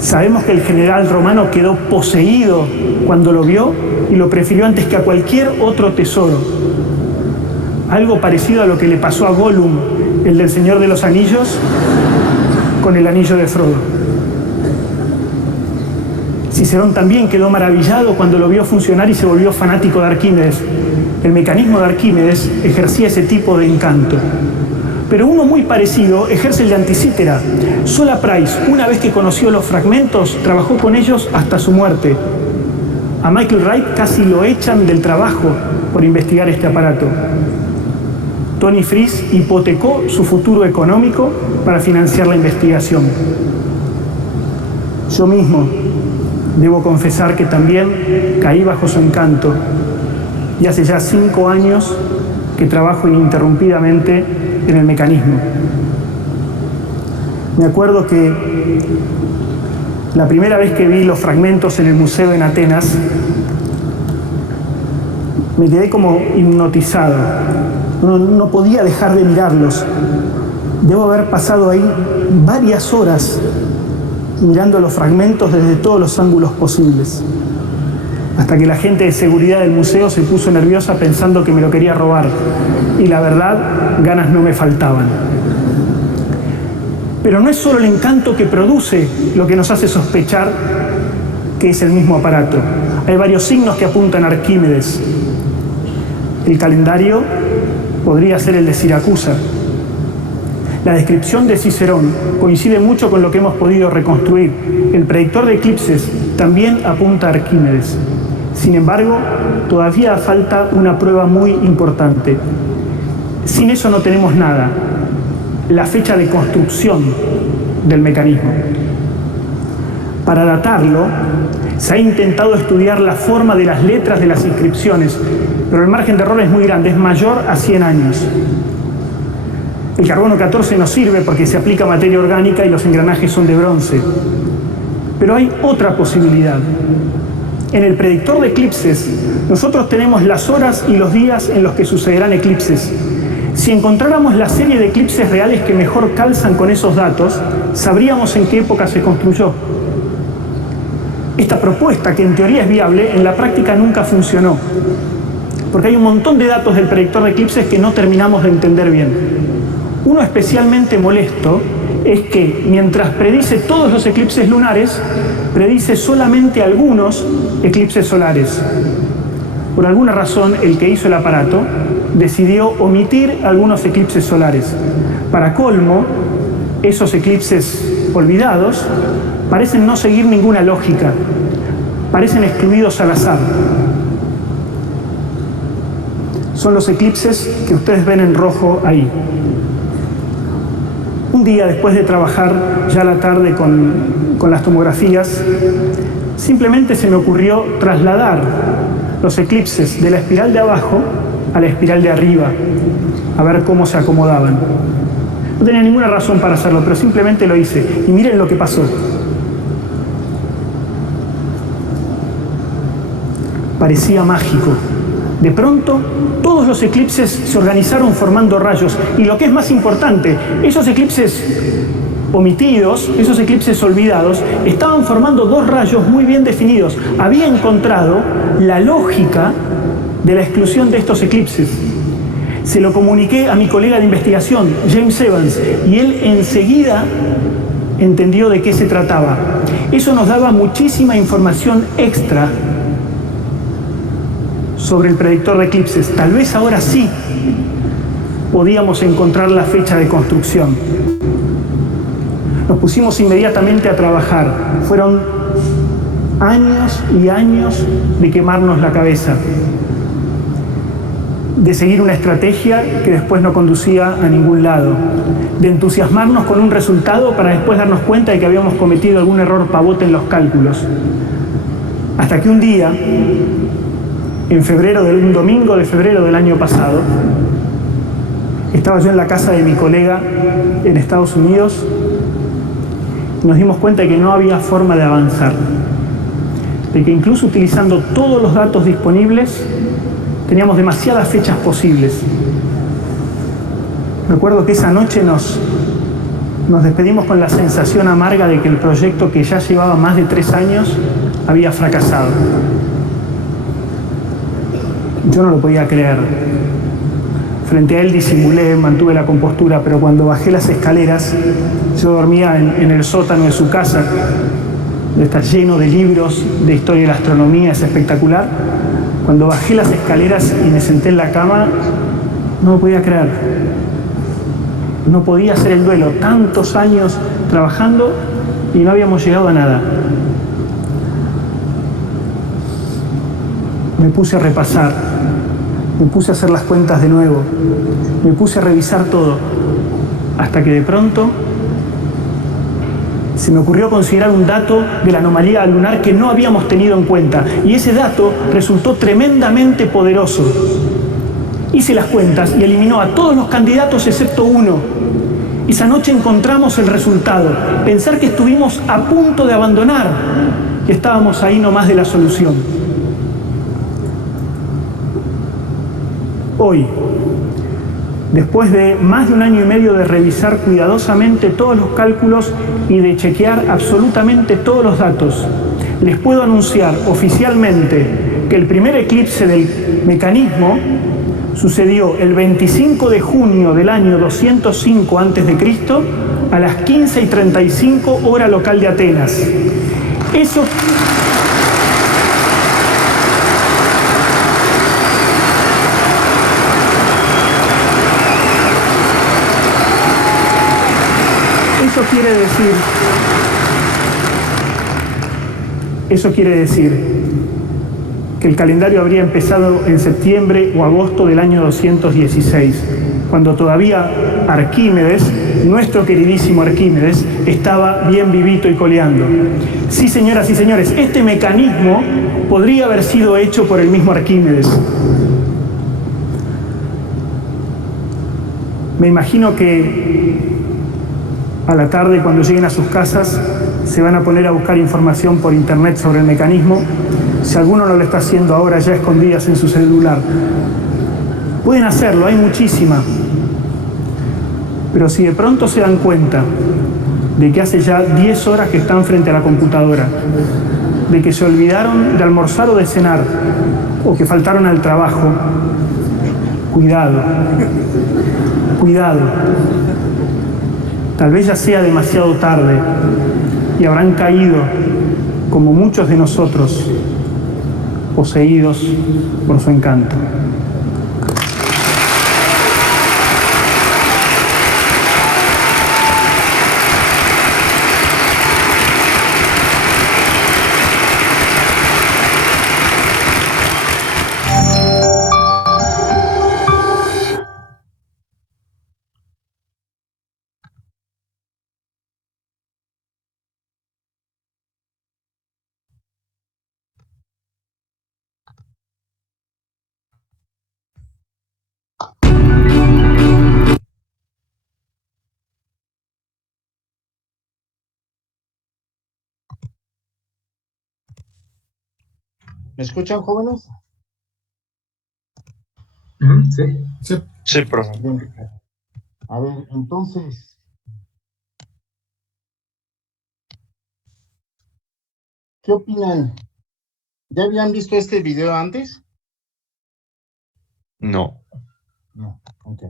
Sabemos que el general romano quedó poseído cuando lo vio y lo prefirió antes que a cualquier otro tesoro. Algo parecido a lo que le pasó a Gollum, el del Señor de los Anillos, con el anillo de Frodo. Cicerón también quedó maravillado cuando lo vio funcionar y se volvió fanático de Arquímedes. El mecanismo de Arquímedes ejercía ese tipo de encanto. Pero uno muy parecido ejerce el de Anticítera. Sola Price, una vez que conoció los fragmentos, trabajó con ellos hasta su muerte. A Michael Wright casi lo echan del trabajo por investigar este aparato. Tony Fries hipotecó su futuro económico para financiar la investigación. Yo mismo debo confesar que también caí bajo su encanto y hace ya 5 años que trabajo ininterrumpidamente en el mecanismo. Me acuerdo que la primera vez que vi los fragmentos en el museo en Atenas, me quedé como hipnotizado. No podía dejar de mirarlos. Debo haber pasado ahí varias horas mirando los fragmentos desde todos los ángulos posibles, hasta que la gente de seguridad del museo se puso nerviosa pensando que me lo quería robar, y la verdad, ganas no me faltaban. Pero no es solo el encanto que produce lo que nos hace sospechar que es el mismo aparato. Hay varios signos que apuntan a Arquímedes. El calendario podría ser el de Siracusa. La descripción de Cicerón coincide mucho con lo que hemos podido reconstruir. El predictor de eclipses también apunta a Arquímedes. Sin embargo, todavía falta una prueba muy importante. Sin eso no tenemos nada. La fecha de construcción del mecanismo. Para datarlo, se ha intentado estudiar la forma de las letras de las inscripciones, pero el margen de error es muy grande, es mayor a 100 años. El carbono 14 no sirve porque se aplica materia orgánica y los engranajes son de bronce. Pero hay otra posibilidad. En el predictor de eclipses, nosotros tenemos las horas y los días en los que sucederán eclipses. Si encontráramos la serie de eclipses reales que mejor calzan con esos datos, sabríamos en qué época se construyó. Esta propuesta, que en teoría es viable, en la práctica nunca funcionó, porque hay un montón de datos del predictor de eclipses que no terminamos de entender bien. Uno especialmente molesto es que, mientras predice todos los eclipses lunares, predice solamente algunos eclipses solares. Por alguna razón, el que hizo el aparato decidió omitir algunos eclipses solares. Para colmo, esos eclipses olvidados parecen no seguir ninguna lógica, parecen excluidos al azar. Son los eclipses que ustedes ven en rojo ahí. Un día, después de trabajar ya a la tarde con las tomografías, simplemente se me ocurrió trasladar los eclipses de la espiral de abajo a la espiral de arriba, a ver cómo se acomodaban. No tenía ninguna razón para hacerlo, pero simplemente lo hice. Y miren lo que pasó. parecía mágico. De pronto, todos los eclipses se organizaron formando rayos. Y lo que es más importante, esos eclipses omitidos, esos eclipses olvidados, estaban formando dos rayos muy bien definidos. Había encontrado la lógica de la exclusión de estos eclipses. Se lo comuniqué a mi colega de investigación, James Evans, y él enseguida entendió de qué se trataba. Eso nos daba muchísima información extra sobre el predictor de eclipses. Tal vez ahora sí podíamos encontrar la fecha de construcción. Nos pusimos inmediatamente a trabajar. Fueron años y años de quemarnos la cabeza, de seguir una estrategia que después no conducía a ningún lado, de entusiasmarnos con un resultado para después darnos cuenta de que habíamos cometido algún error pavote en los cálculos. Hasta que un día, un domingo de febrero del año pasado, estaba yo en la casa de mi colega en Estados Unidos y nos dimos cuenta de que no había forma de avanzar, de que incluso utilizando todos los datos disponibles teníamos demasiadas fechas posibles. Recuerdo que esa noche nos despedimos con la sensación amarga de que el proyecto, que ya llevaba más de 3 años, había fracasado. Yo no lo podía creer. Frente a él disimulé, mantuve la compostura, pero cuando bajé las escaleras, yo dormía en el sótano de su casa, está lleno de libros de historia de la astronomía, es espectacular. Cuando bajé las escaleras y me senté en la cama, no lo podía creer. No podía hacer el duelo. Tantos años trabajando y no habíamos llegado a nada. Me puse a repasar, me puse a hacer las cuentas de nuevo, me puse a revisar todo, hasta que de pronto se me ocurrió considerar un dato de la anomalía lunar que no habíamos tenido en cuenta, y ese dato resultó tremendamente poderoso. Hice las cuentas y eliminó a todos los candidatos excepto uno. Esa noche encontramos el resultado. Pensar que estuvimos a punto de abandonar, que estábamos ahí nomás de la solución. Hoy, después de más de 1 año y medio de revisar cuidadosamente todos los cálculos y de chequear absolutamente todos los datos, les puedo anunciar oficialmente que el primer eclipse del mecanismo sucedió el 25 de junio del año 205 a.C. a las 15:35 hora local de Atenas. Eso quiere decir que el calendario habría empezado en septiembre o agosto del año 216, cuando todavía Arquímedes, nuestro queridísimo Arquímedes, estaba bien vivito y coleando. Sí, señoras y señores, este mecanismo podría haber sido hecho por el mismo Arquímedes. Me imagino que a la tarde, cuando lleguen a sus casas, se van a poner a buscar información por internet sobre el mecanismo. Si alguno no lo está haciendo ahora, ya escondidas en su celular, pueden hacerlo, hay muchísima. Pero si de pronto se dan cuenta de que hace ya 10 horas que están frente a la computadora, de que se olvidaron de almorzar o de cenar, o que faltaron al trabajo, cuidado, cuidado. Tal vez ya sea demasiado tarde y habrán caído, como muchos de nosotros, poseídos por su encanto. ¿Me escuchan, jóvenes? Sí. Sí, profe. Bien. A ver, entonces, ¿qué opinan? ¿Ya habían visto este video antes? No. No, ok.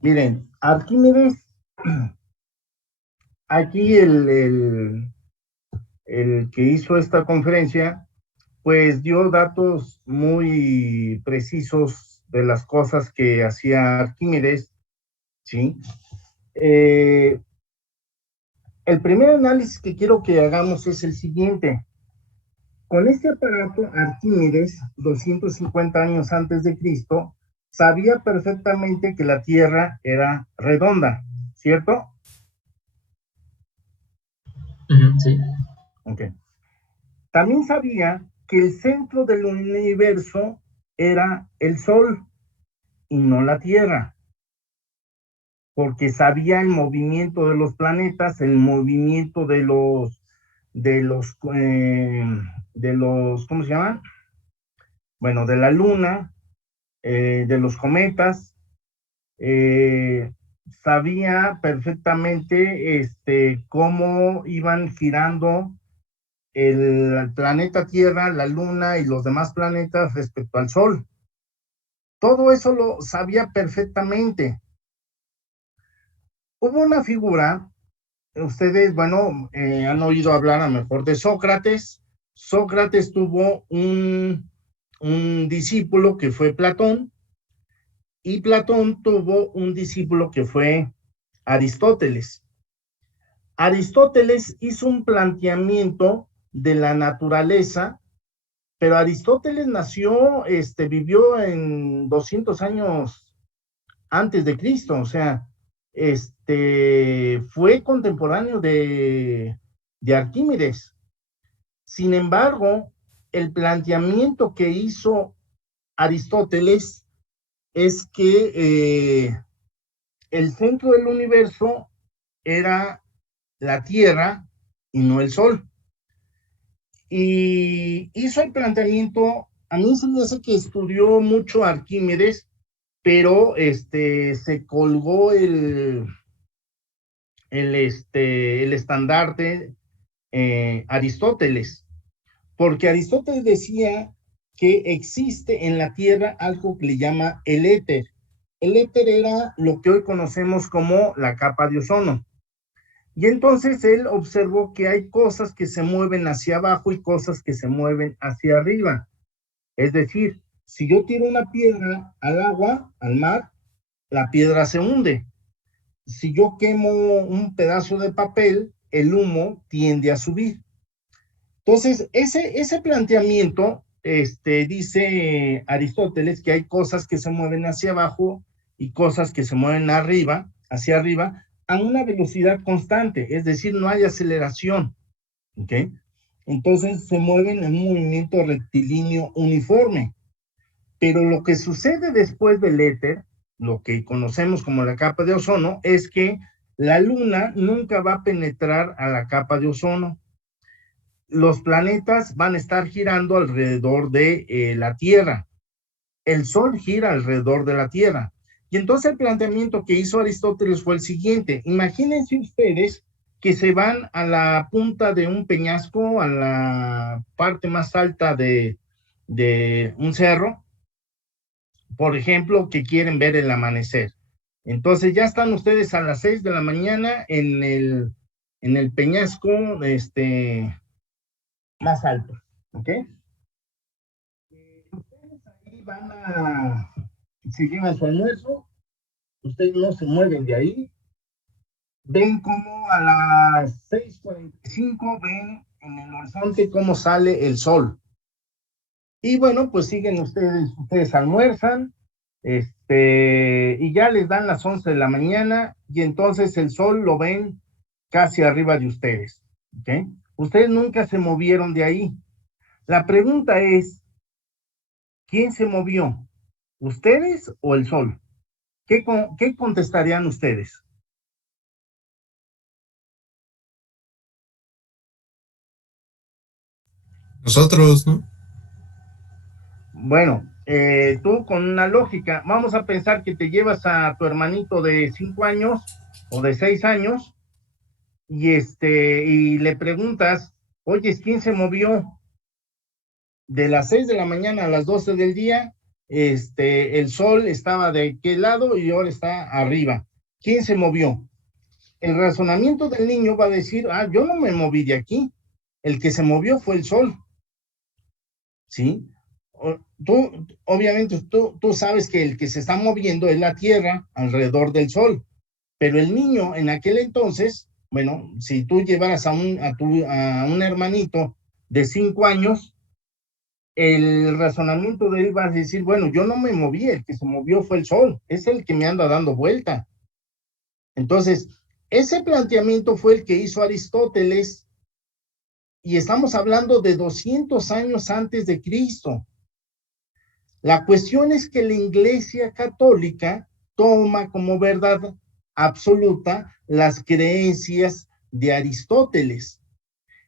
Miren, Arquímedes, aquí el que hizo esta conferencia, pues dio datos muy precisos de las cosas que hacía Arquímedes, ¿sí? El primer análisis que quiero que hagamos es el siguiente. Con este aparato, Arquímedes, 250 años antes de Cristo, sabía perfectamente que la Tierra era redonda, ¿cierto? Sí. Ok. También sabía que el centro del universo era el Sol y no la Tierra, porque sabía el movimiento de los planetas, el movimiento de los, ¿cómo se llaman? Bueno, de la Luna, de los cometas, sabía perfectamente cómo iban girando el planeta Tierra, la Luna y los demás planetas respecto al Sol. Todo eso lo sabía perfectamente. Hubo una figura, ustedes, bueno, han oído hablar a lo mejor de Sócrates. Sócrates tuvo un discípulo que fue Platón, y Platón tuvo un discípulo que fue Aristóteles. Aristóteles hizo un planteamiento de la naturaleza, pero Aristóteles nació, vivió en 200 años antes de Cristo, o sea, fue contemporáneo de Arquímedes. Sin embargo, el planteamiento que hizo Aristóteles es que el centro del universo era la Tierra y no el Sol. Y hizo el planteamiento, a mí se me hace que estudió mucho Arquímedes, pero se colgó el estandarte Aristóteles, porque Aristóteles decía que existe en la Tierra algo que le llama el éter. El éter era lo que hoy conocemos como la capa de ozono. Y entonces él observó que hay cosas que se mueven hacia abajo y cosas que se mueven hacia arriba. Es decir, si yo tiro una piedra al agua, al mar, la piedra se hunde. Si yo quemo un pedazo de papel, el humo tiende a subir. Entonces, ese planteamiento, dice Aristóteles que hay cosas que se mueven hacia abajo y cosas que se mueven hacia arriba, a una velocidad constante, es decir, no hay aceleración, ¿ok? Entonces se mueven en un movimiento rectilíneo uniforme. Pero lo que sucede después del éter, lo que conocemos como la capa de ozono, es que la Luna nunca va a penetrar a la capa de ozono. Los planetas van a estar girando alrededor de la Tierra. El Sol gira alrededor de la Tierra. Y entonces el planteamiento que hizo Aristóteles fue el siguiente. Imagínense ustedes que se van a la punta de un peñasco, a la parte más alta de un cerro, por ejemplo, que quieren ver el amanecer. Entonces ya están ustedes a las 6 de la mañana en el peñasco más alto, ¿ok? Ustedes ahí van a, si llevan su almuerzo, ustedes no se mueven de ahí, ven como a las 6:45 ven en el horizonte cómo sale el sol. Y bueno, pues siguen ustedes almuerzan, y ya les dan las 11 de la mañana y entonces el sol lo ven casi arriba de ustedes, ¿ok? Ustedes nunca se movieron de ahí. La pregunta es, ¿quién se movió? ¿Ustedes o el sol? ¿Qué contestarían ustedes? Nosotros, ¿no? Bueno, tú con una lógica, vamos a pensar que te llevas a tu hermanito de 5 años o de 6 años y le preguntas, oye, ¿quién se movió de las 6 de la mañana a las 12 del día? El sol estaba de qué lado y ahora está arriba. ¿Quién se movió? El razonamiento del niño va a decir, yo no me moví de aquí. El que se movió fue el sol. ¿Sí? Obviamente, tú sabes que el que se está moviendo es la Tierra alrededor del sol. Pero el niño en aquel entonces, bueno, si tú llevaras a un hermanito de 5 años, el razonamiento de él va a decir, bueno, yo no me moví, el que se movió fue el sol, es el que me anda dando vuelta. Entonces, ese planteamiento fue el que hizo Aristóteles, y estamos hablando de 200 años antes de Cristo. La cuestión es que la Iglesia Católica toma como verdad absoluta las creencias de Aristóteles.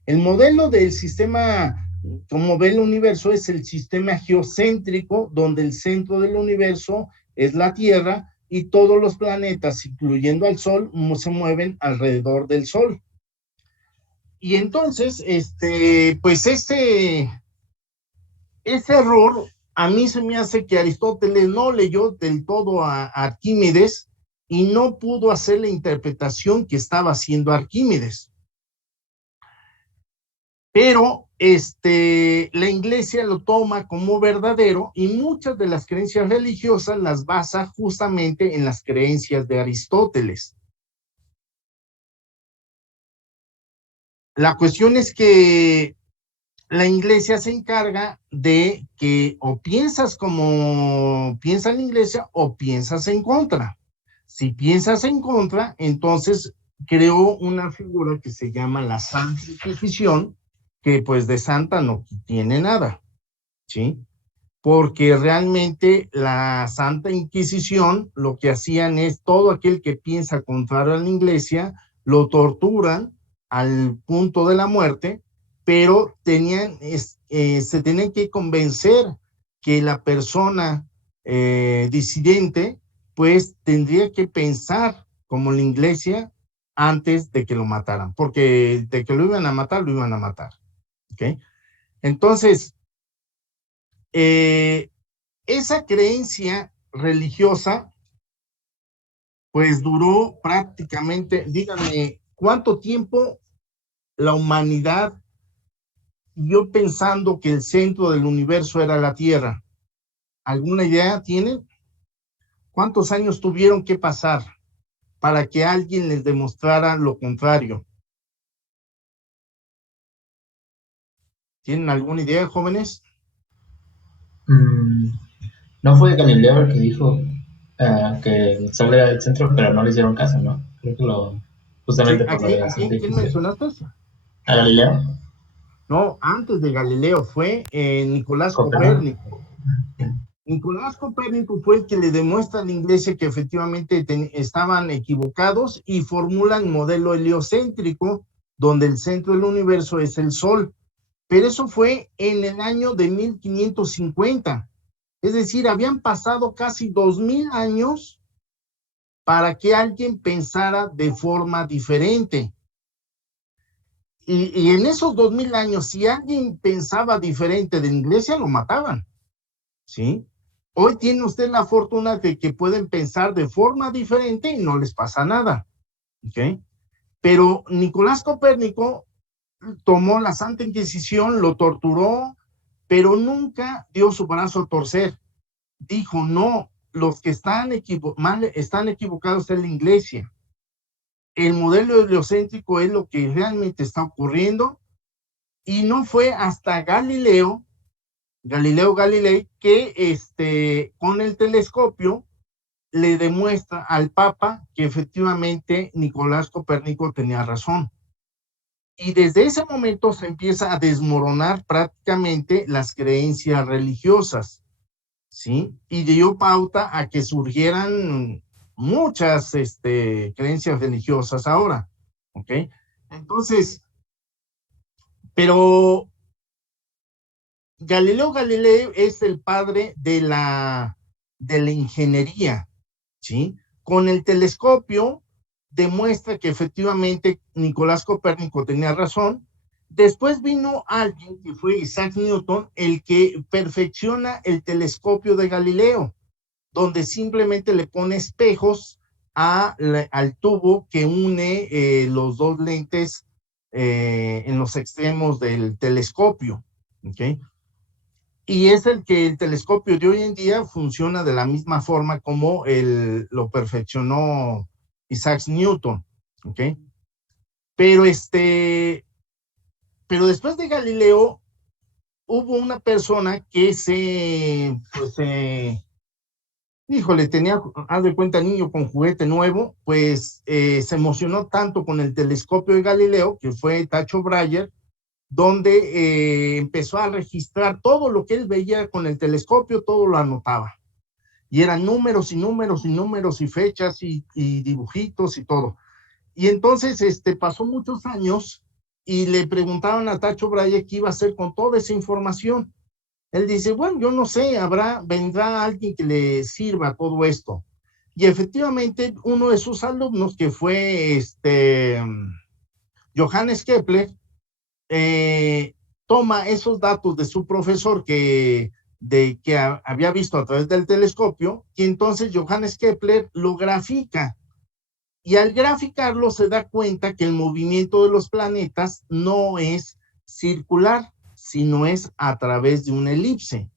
El modelo del sistema, como ve el universo, es el sistema geocéntrico, donde el centro del universo es la Tierra y todos los planetas, incluyendo al Sol, se mueven alrededor del Sol. Y entonces, pues ese error, a mí se me hace que Aristóteles no leyó del todo a Arquímedes y no pudo hacer la interpretación que estaba haciendo Arquímedes. Pero la Iglesia lo toma como verdadero y muchas de las creencias religiosas las basa justamente en las creencias de Aristóteles. La cuestión es que la Iglesia se encarga de que o piensas como piensa la Iglesia o piensas en contra. Si piensas en contra, entonces creó una figura que se llama la Santa Inquisición, que pues de santa no tiene nada, ¿sí? Porque realmente la Santa Inquisición lo que hacían es todo aquel que piensa contrario a la Iglesia, lo torturan al punto de la muerte, pero se tenían que convencer que la persona disidente pues tendría que pensar como la Iglesia antes de que lo mataran, porque de que lo iban a matar, lo iban a matar. ¿Okay? Entonces, esa creencia religiosa pues duró prácticamente, díganme, ¿cuánto tiempo la humanidad, yo pensando que el centro del universo era la Tierra? ¿Alguna idea tienen? ¿Cuántos años tuvieron que pasar para que alguien les demostrara lo contrario? ¿Tienen alguna idea, jóvenes? No fue Galileo el que dijo que el Sol era el centro, pero no le hicieron caso, ¿no? Creo que justamente Sí, por lo de la Santa ¿quién mencionaste eso? ¿A Galileo? No, antes de Galileo fue Nicolás Copérnico. Nicolás Copérnico fue el que le demuestra a la Iglesia que efectivamente estaban equivocados y formulan el modelo heliocéntrico, donde el centro del universo es el Sol. Pero eso fue en el año de 1550. Es decir, habían pasado casi 2000 años para que alguien pensara de forma diferente. Y en esos 2000 años, si alguien pensaba diferente de la Iglesia, lo mataban, ¿sí? Hoy tiene usted la fortuna de que pueden pensar de forma diferente y no les pasa nada, ¿ok? Pero Nicolás Copérnico tomó la Santa Inquisición, lo torturó, pero nunca dio su brazo a torcer. Dijo, no, los que están equivocados es la Iglesia. El modelo heliocéntrico es lo que realmente está ocurriendo, y no fue hasta Galileo Galilei, que con el telescopio le demuestra al Papa que efectivamente Nicolás Copérnico tenía razón. Y desde ese momento se empieza a desmoronar prácticamente las creencias religiosas, ¿sí? Y dio pauta a que surgieran muchas creencias religiosas ahora, ¿ok? Entonces, pero Galileo Galilei es el padre de la ingeniería, ¿sí? Con el telescopio demuestra que efectivamente Nicolás Copérnico tenía razón. Después vino alguien que fue Isaac Newton, el que perfecciona el telescopio de Galileo, donde simplemente le pone espejos al tubo que une los dos lentes en los extremos del telescopio, ¿ok? Y es el que el telescopio de hoy en día funciona de la misma forma como lo perfeccionó Isaac Newton, ¿ok? Pero después de Galileo hubo una persona que híjole, tenía, haz de cuenta, niño con juguete nuevo, pues se emocionó tanto con el telescopio de Galileo, que fue Tycho Brahe, donde empezó a registrar todo lo que él veía con el telescopio, todo lo anotaba. Y eran números y números y números y fechas y dibujitos y todo. Y entonces pasó muchos años y le preguntaron a Tycho Brahe qué iba a hacer con toda esa información. Él dice, bueno, yo no sé, vendrá alguien que le sirva todo esto. Y efectivamente, uno de sus alumnos, que fue Johannes Kepler, toma esos datos de su profesor que había visto a través del telescopio, y entonces Johannes Kepler lo grafica. Y al graficarlo se da cuenta que el movimiento de los planetas no es circular, sino es a través de una elipse,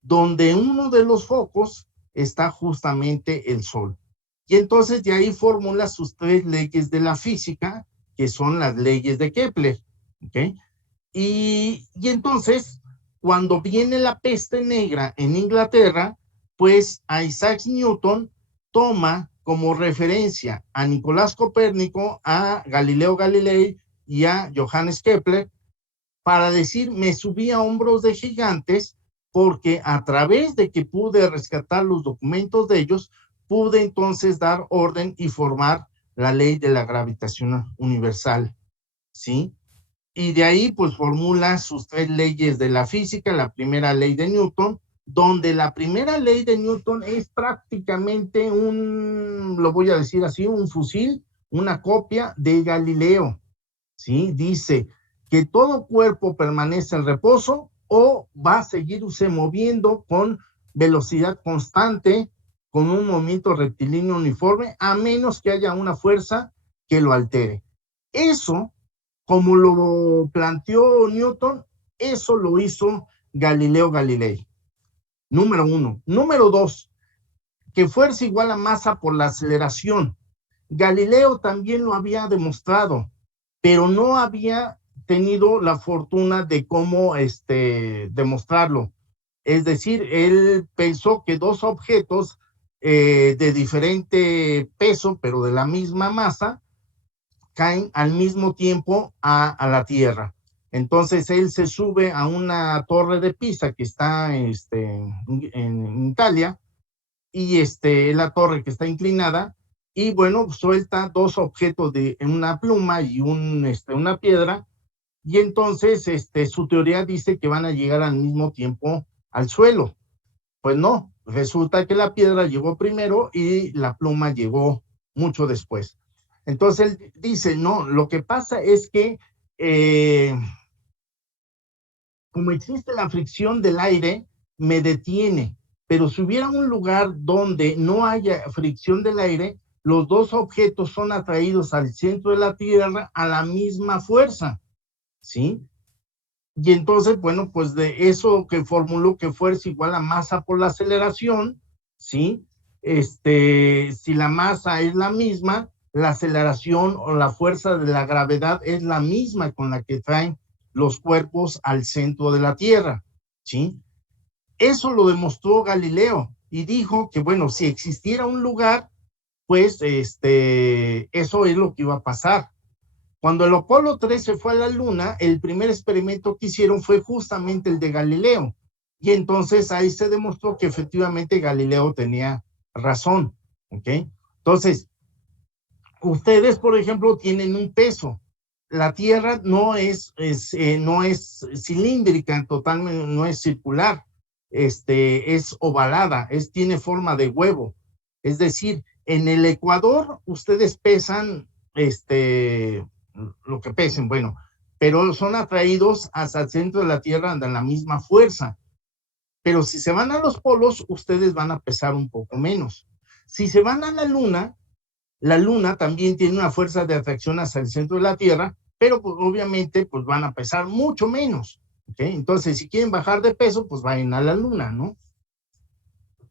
donde uno de los focos está justamente el Sol. Y entonces de ahí formula sus 3 leyes de la física, que son las leyes de Kepler, ¿ok? Y entonces, cuando viene la peste negra en Inglaterra, pues a Isaac Newton toma como referencia a Nicolás Copérnico, a Galileo Galilei y a Johannes Kepler, para decir, me subí a hombros de gigantes, porque a través de que pude rescatar los documentos de ellos, pude entonces dar orden y formar la ley de la gravitación universal, ¿sí? Y de ahí, pues, formula sus 3 leyes de la física, la primera ley de Newton, donde la primera ley de Newton es prácticamente lo voy a decir así, un fusil, una copia de Galileo, ¿sí? Dice que todo cuerpo permanece en reposo o va a seguirse moviendo con velocidad constante, con un movimiento rectilíneo uniforme, a menos que haya una fuerza que lo altere. Eso, como lo planteó Newton, eso lo hizo Galileo Galilei. Número 1. Número 2, que fuerza igual a masa por la aceleración. Galileo también lo había demostrado, pero no había tenido la fortuna de cómo demostrarlo. Es decir, él pensó que 2 objetos de diferente peso, pero de la misma masa, caen al mismo tiempo a la Tierra. Entonces él se sube a una torre de Pisa que está en Italia, y la torre que está inclinada, y bueno, suelta 2 objetos de una pluma y una piedra, y entonces su teoría dice que van a llegar al mismo tiempo al suelo. Pues no, resulta que la piedra llegó primero y la pluma llegó mucho después. Entonces él dice, no, lo que pasa es que como existe la fricción del aire, me detiene, pero si hubiera un lugar donde no haya fricción del aire, los 2 objetos son atraídos al centro de la Tierra a la misma fuerza, ¿sí? Y entonces, bueno, pues de eso que formuló que fuerza igual a masa por la aceleración, ¿sí? Si la masa es la misma, la aceleración o la fuerza de la gravedad es la misma con la que traen los cuerpos al centro de la Tierra, ¿sí? Eso lo demostró Galileo y dijo que, bueno, si existiera un lugar, pues eso es lo que iba a pasar. Cuando el Apolo 13 fue a la Luna, el primer experimento que hicieron fue justamente el de Galileo. Y entonces ahí se demostró que efectivamente Galileo tenía razón, ¿ok? Entonces, ustedes, por ejemplo, tienen un peso. la Tierra no es cilíndrica, totalmente, no es circular, es ovalada, tiene forma de huevo. Es decir, en el ecuador ustedes pesan lo que pesen, bueno, pero son atraídos hacia el centro de la Tierra de la misma fuerza. Pero si se van a los polos, ustedes van a pesar un poco menos. Si se van a la Luna también tiene una fuerza de atracción hacia el centro de la Tierra, pero pues, obviamente pues van a pesar mucho menos. ¿Okay? Entonces, si quieren bajar de peso, pues vayan a la Luna, ¿no?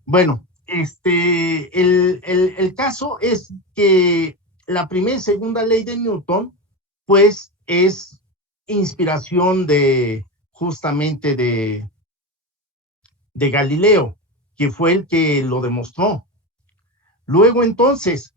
Bueno, el caso es que la primera y segunda ley de Newton, pues es inspiración justamente de Galileo, que fue el que lo demostró. Luego entonces,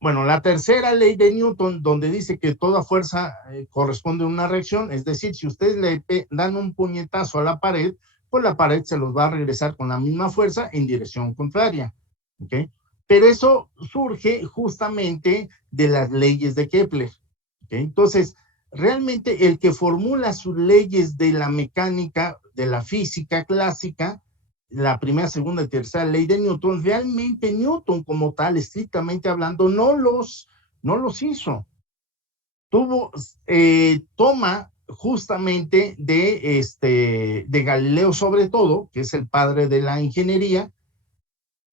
bueno, la tercera ley de Newton, donde dice que toda fuerza corresponde a una reacción, es decir, si ustedes le dan un puñetazo a la pared, pues la pared se los va a regresar con la misma fuerza en dirección contraria. ¿Okay? Pero eso surge justamente de las leyes de Kepler. ¿Okay? Entonces, realmente el que formula sus leyes de la mecánica, de la física clásica, la primera, segunda y tercera ley de Newton, realmente Newton como tal, estrictamente hablando, no los hizo. Toma justamente de Galileo sobre todo, que es el padre de la ingeniería,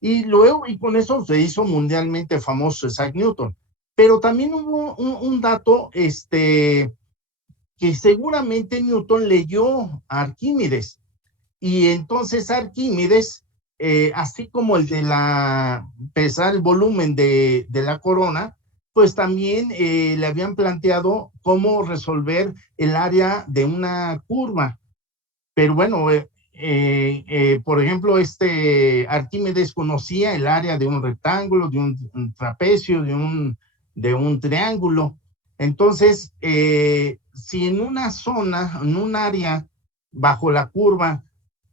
y luego, y con eso se hizo mundialmente famoso Isaac Newton. Pero también hubo un dato, que seguramente Newton leyó a Arquímedes, y entonces Arquímedes, así como el de pesar el volumen de la corona, pues también le habían planteado cómo resolver el área de una curva. Pero bueno, por ejemplo, Arquímedes conocía el área de un rectángulo, de un trapecio, de un triángulo. Entonces, si en una zona, en un área bajo la curva,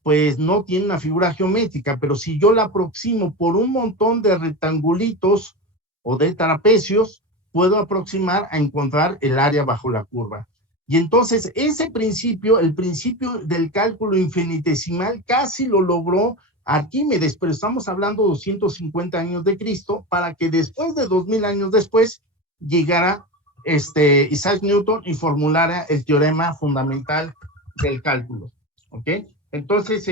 pues no tiene una figura geométrica, pero si yo la aproximo por un montón de rectangulitos o de trapecios, puedo aproximar a encontrar el área bajo la curva. Y entonces ese principio, el principio del cálculo infinitesimal, casi lo logró Arquímedes, pero estamos hablando de 250 años de Cristo, para que después de 2000 años después llegara Isaac Newton y formulara el teorema fundamental del cálculo. ¿Ok? Entonces,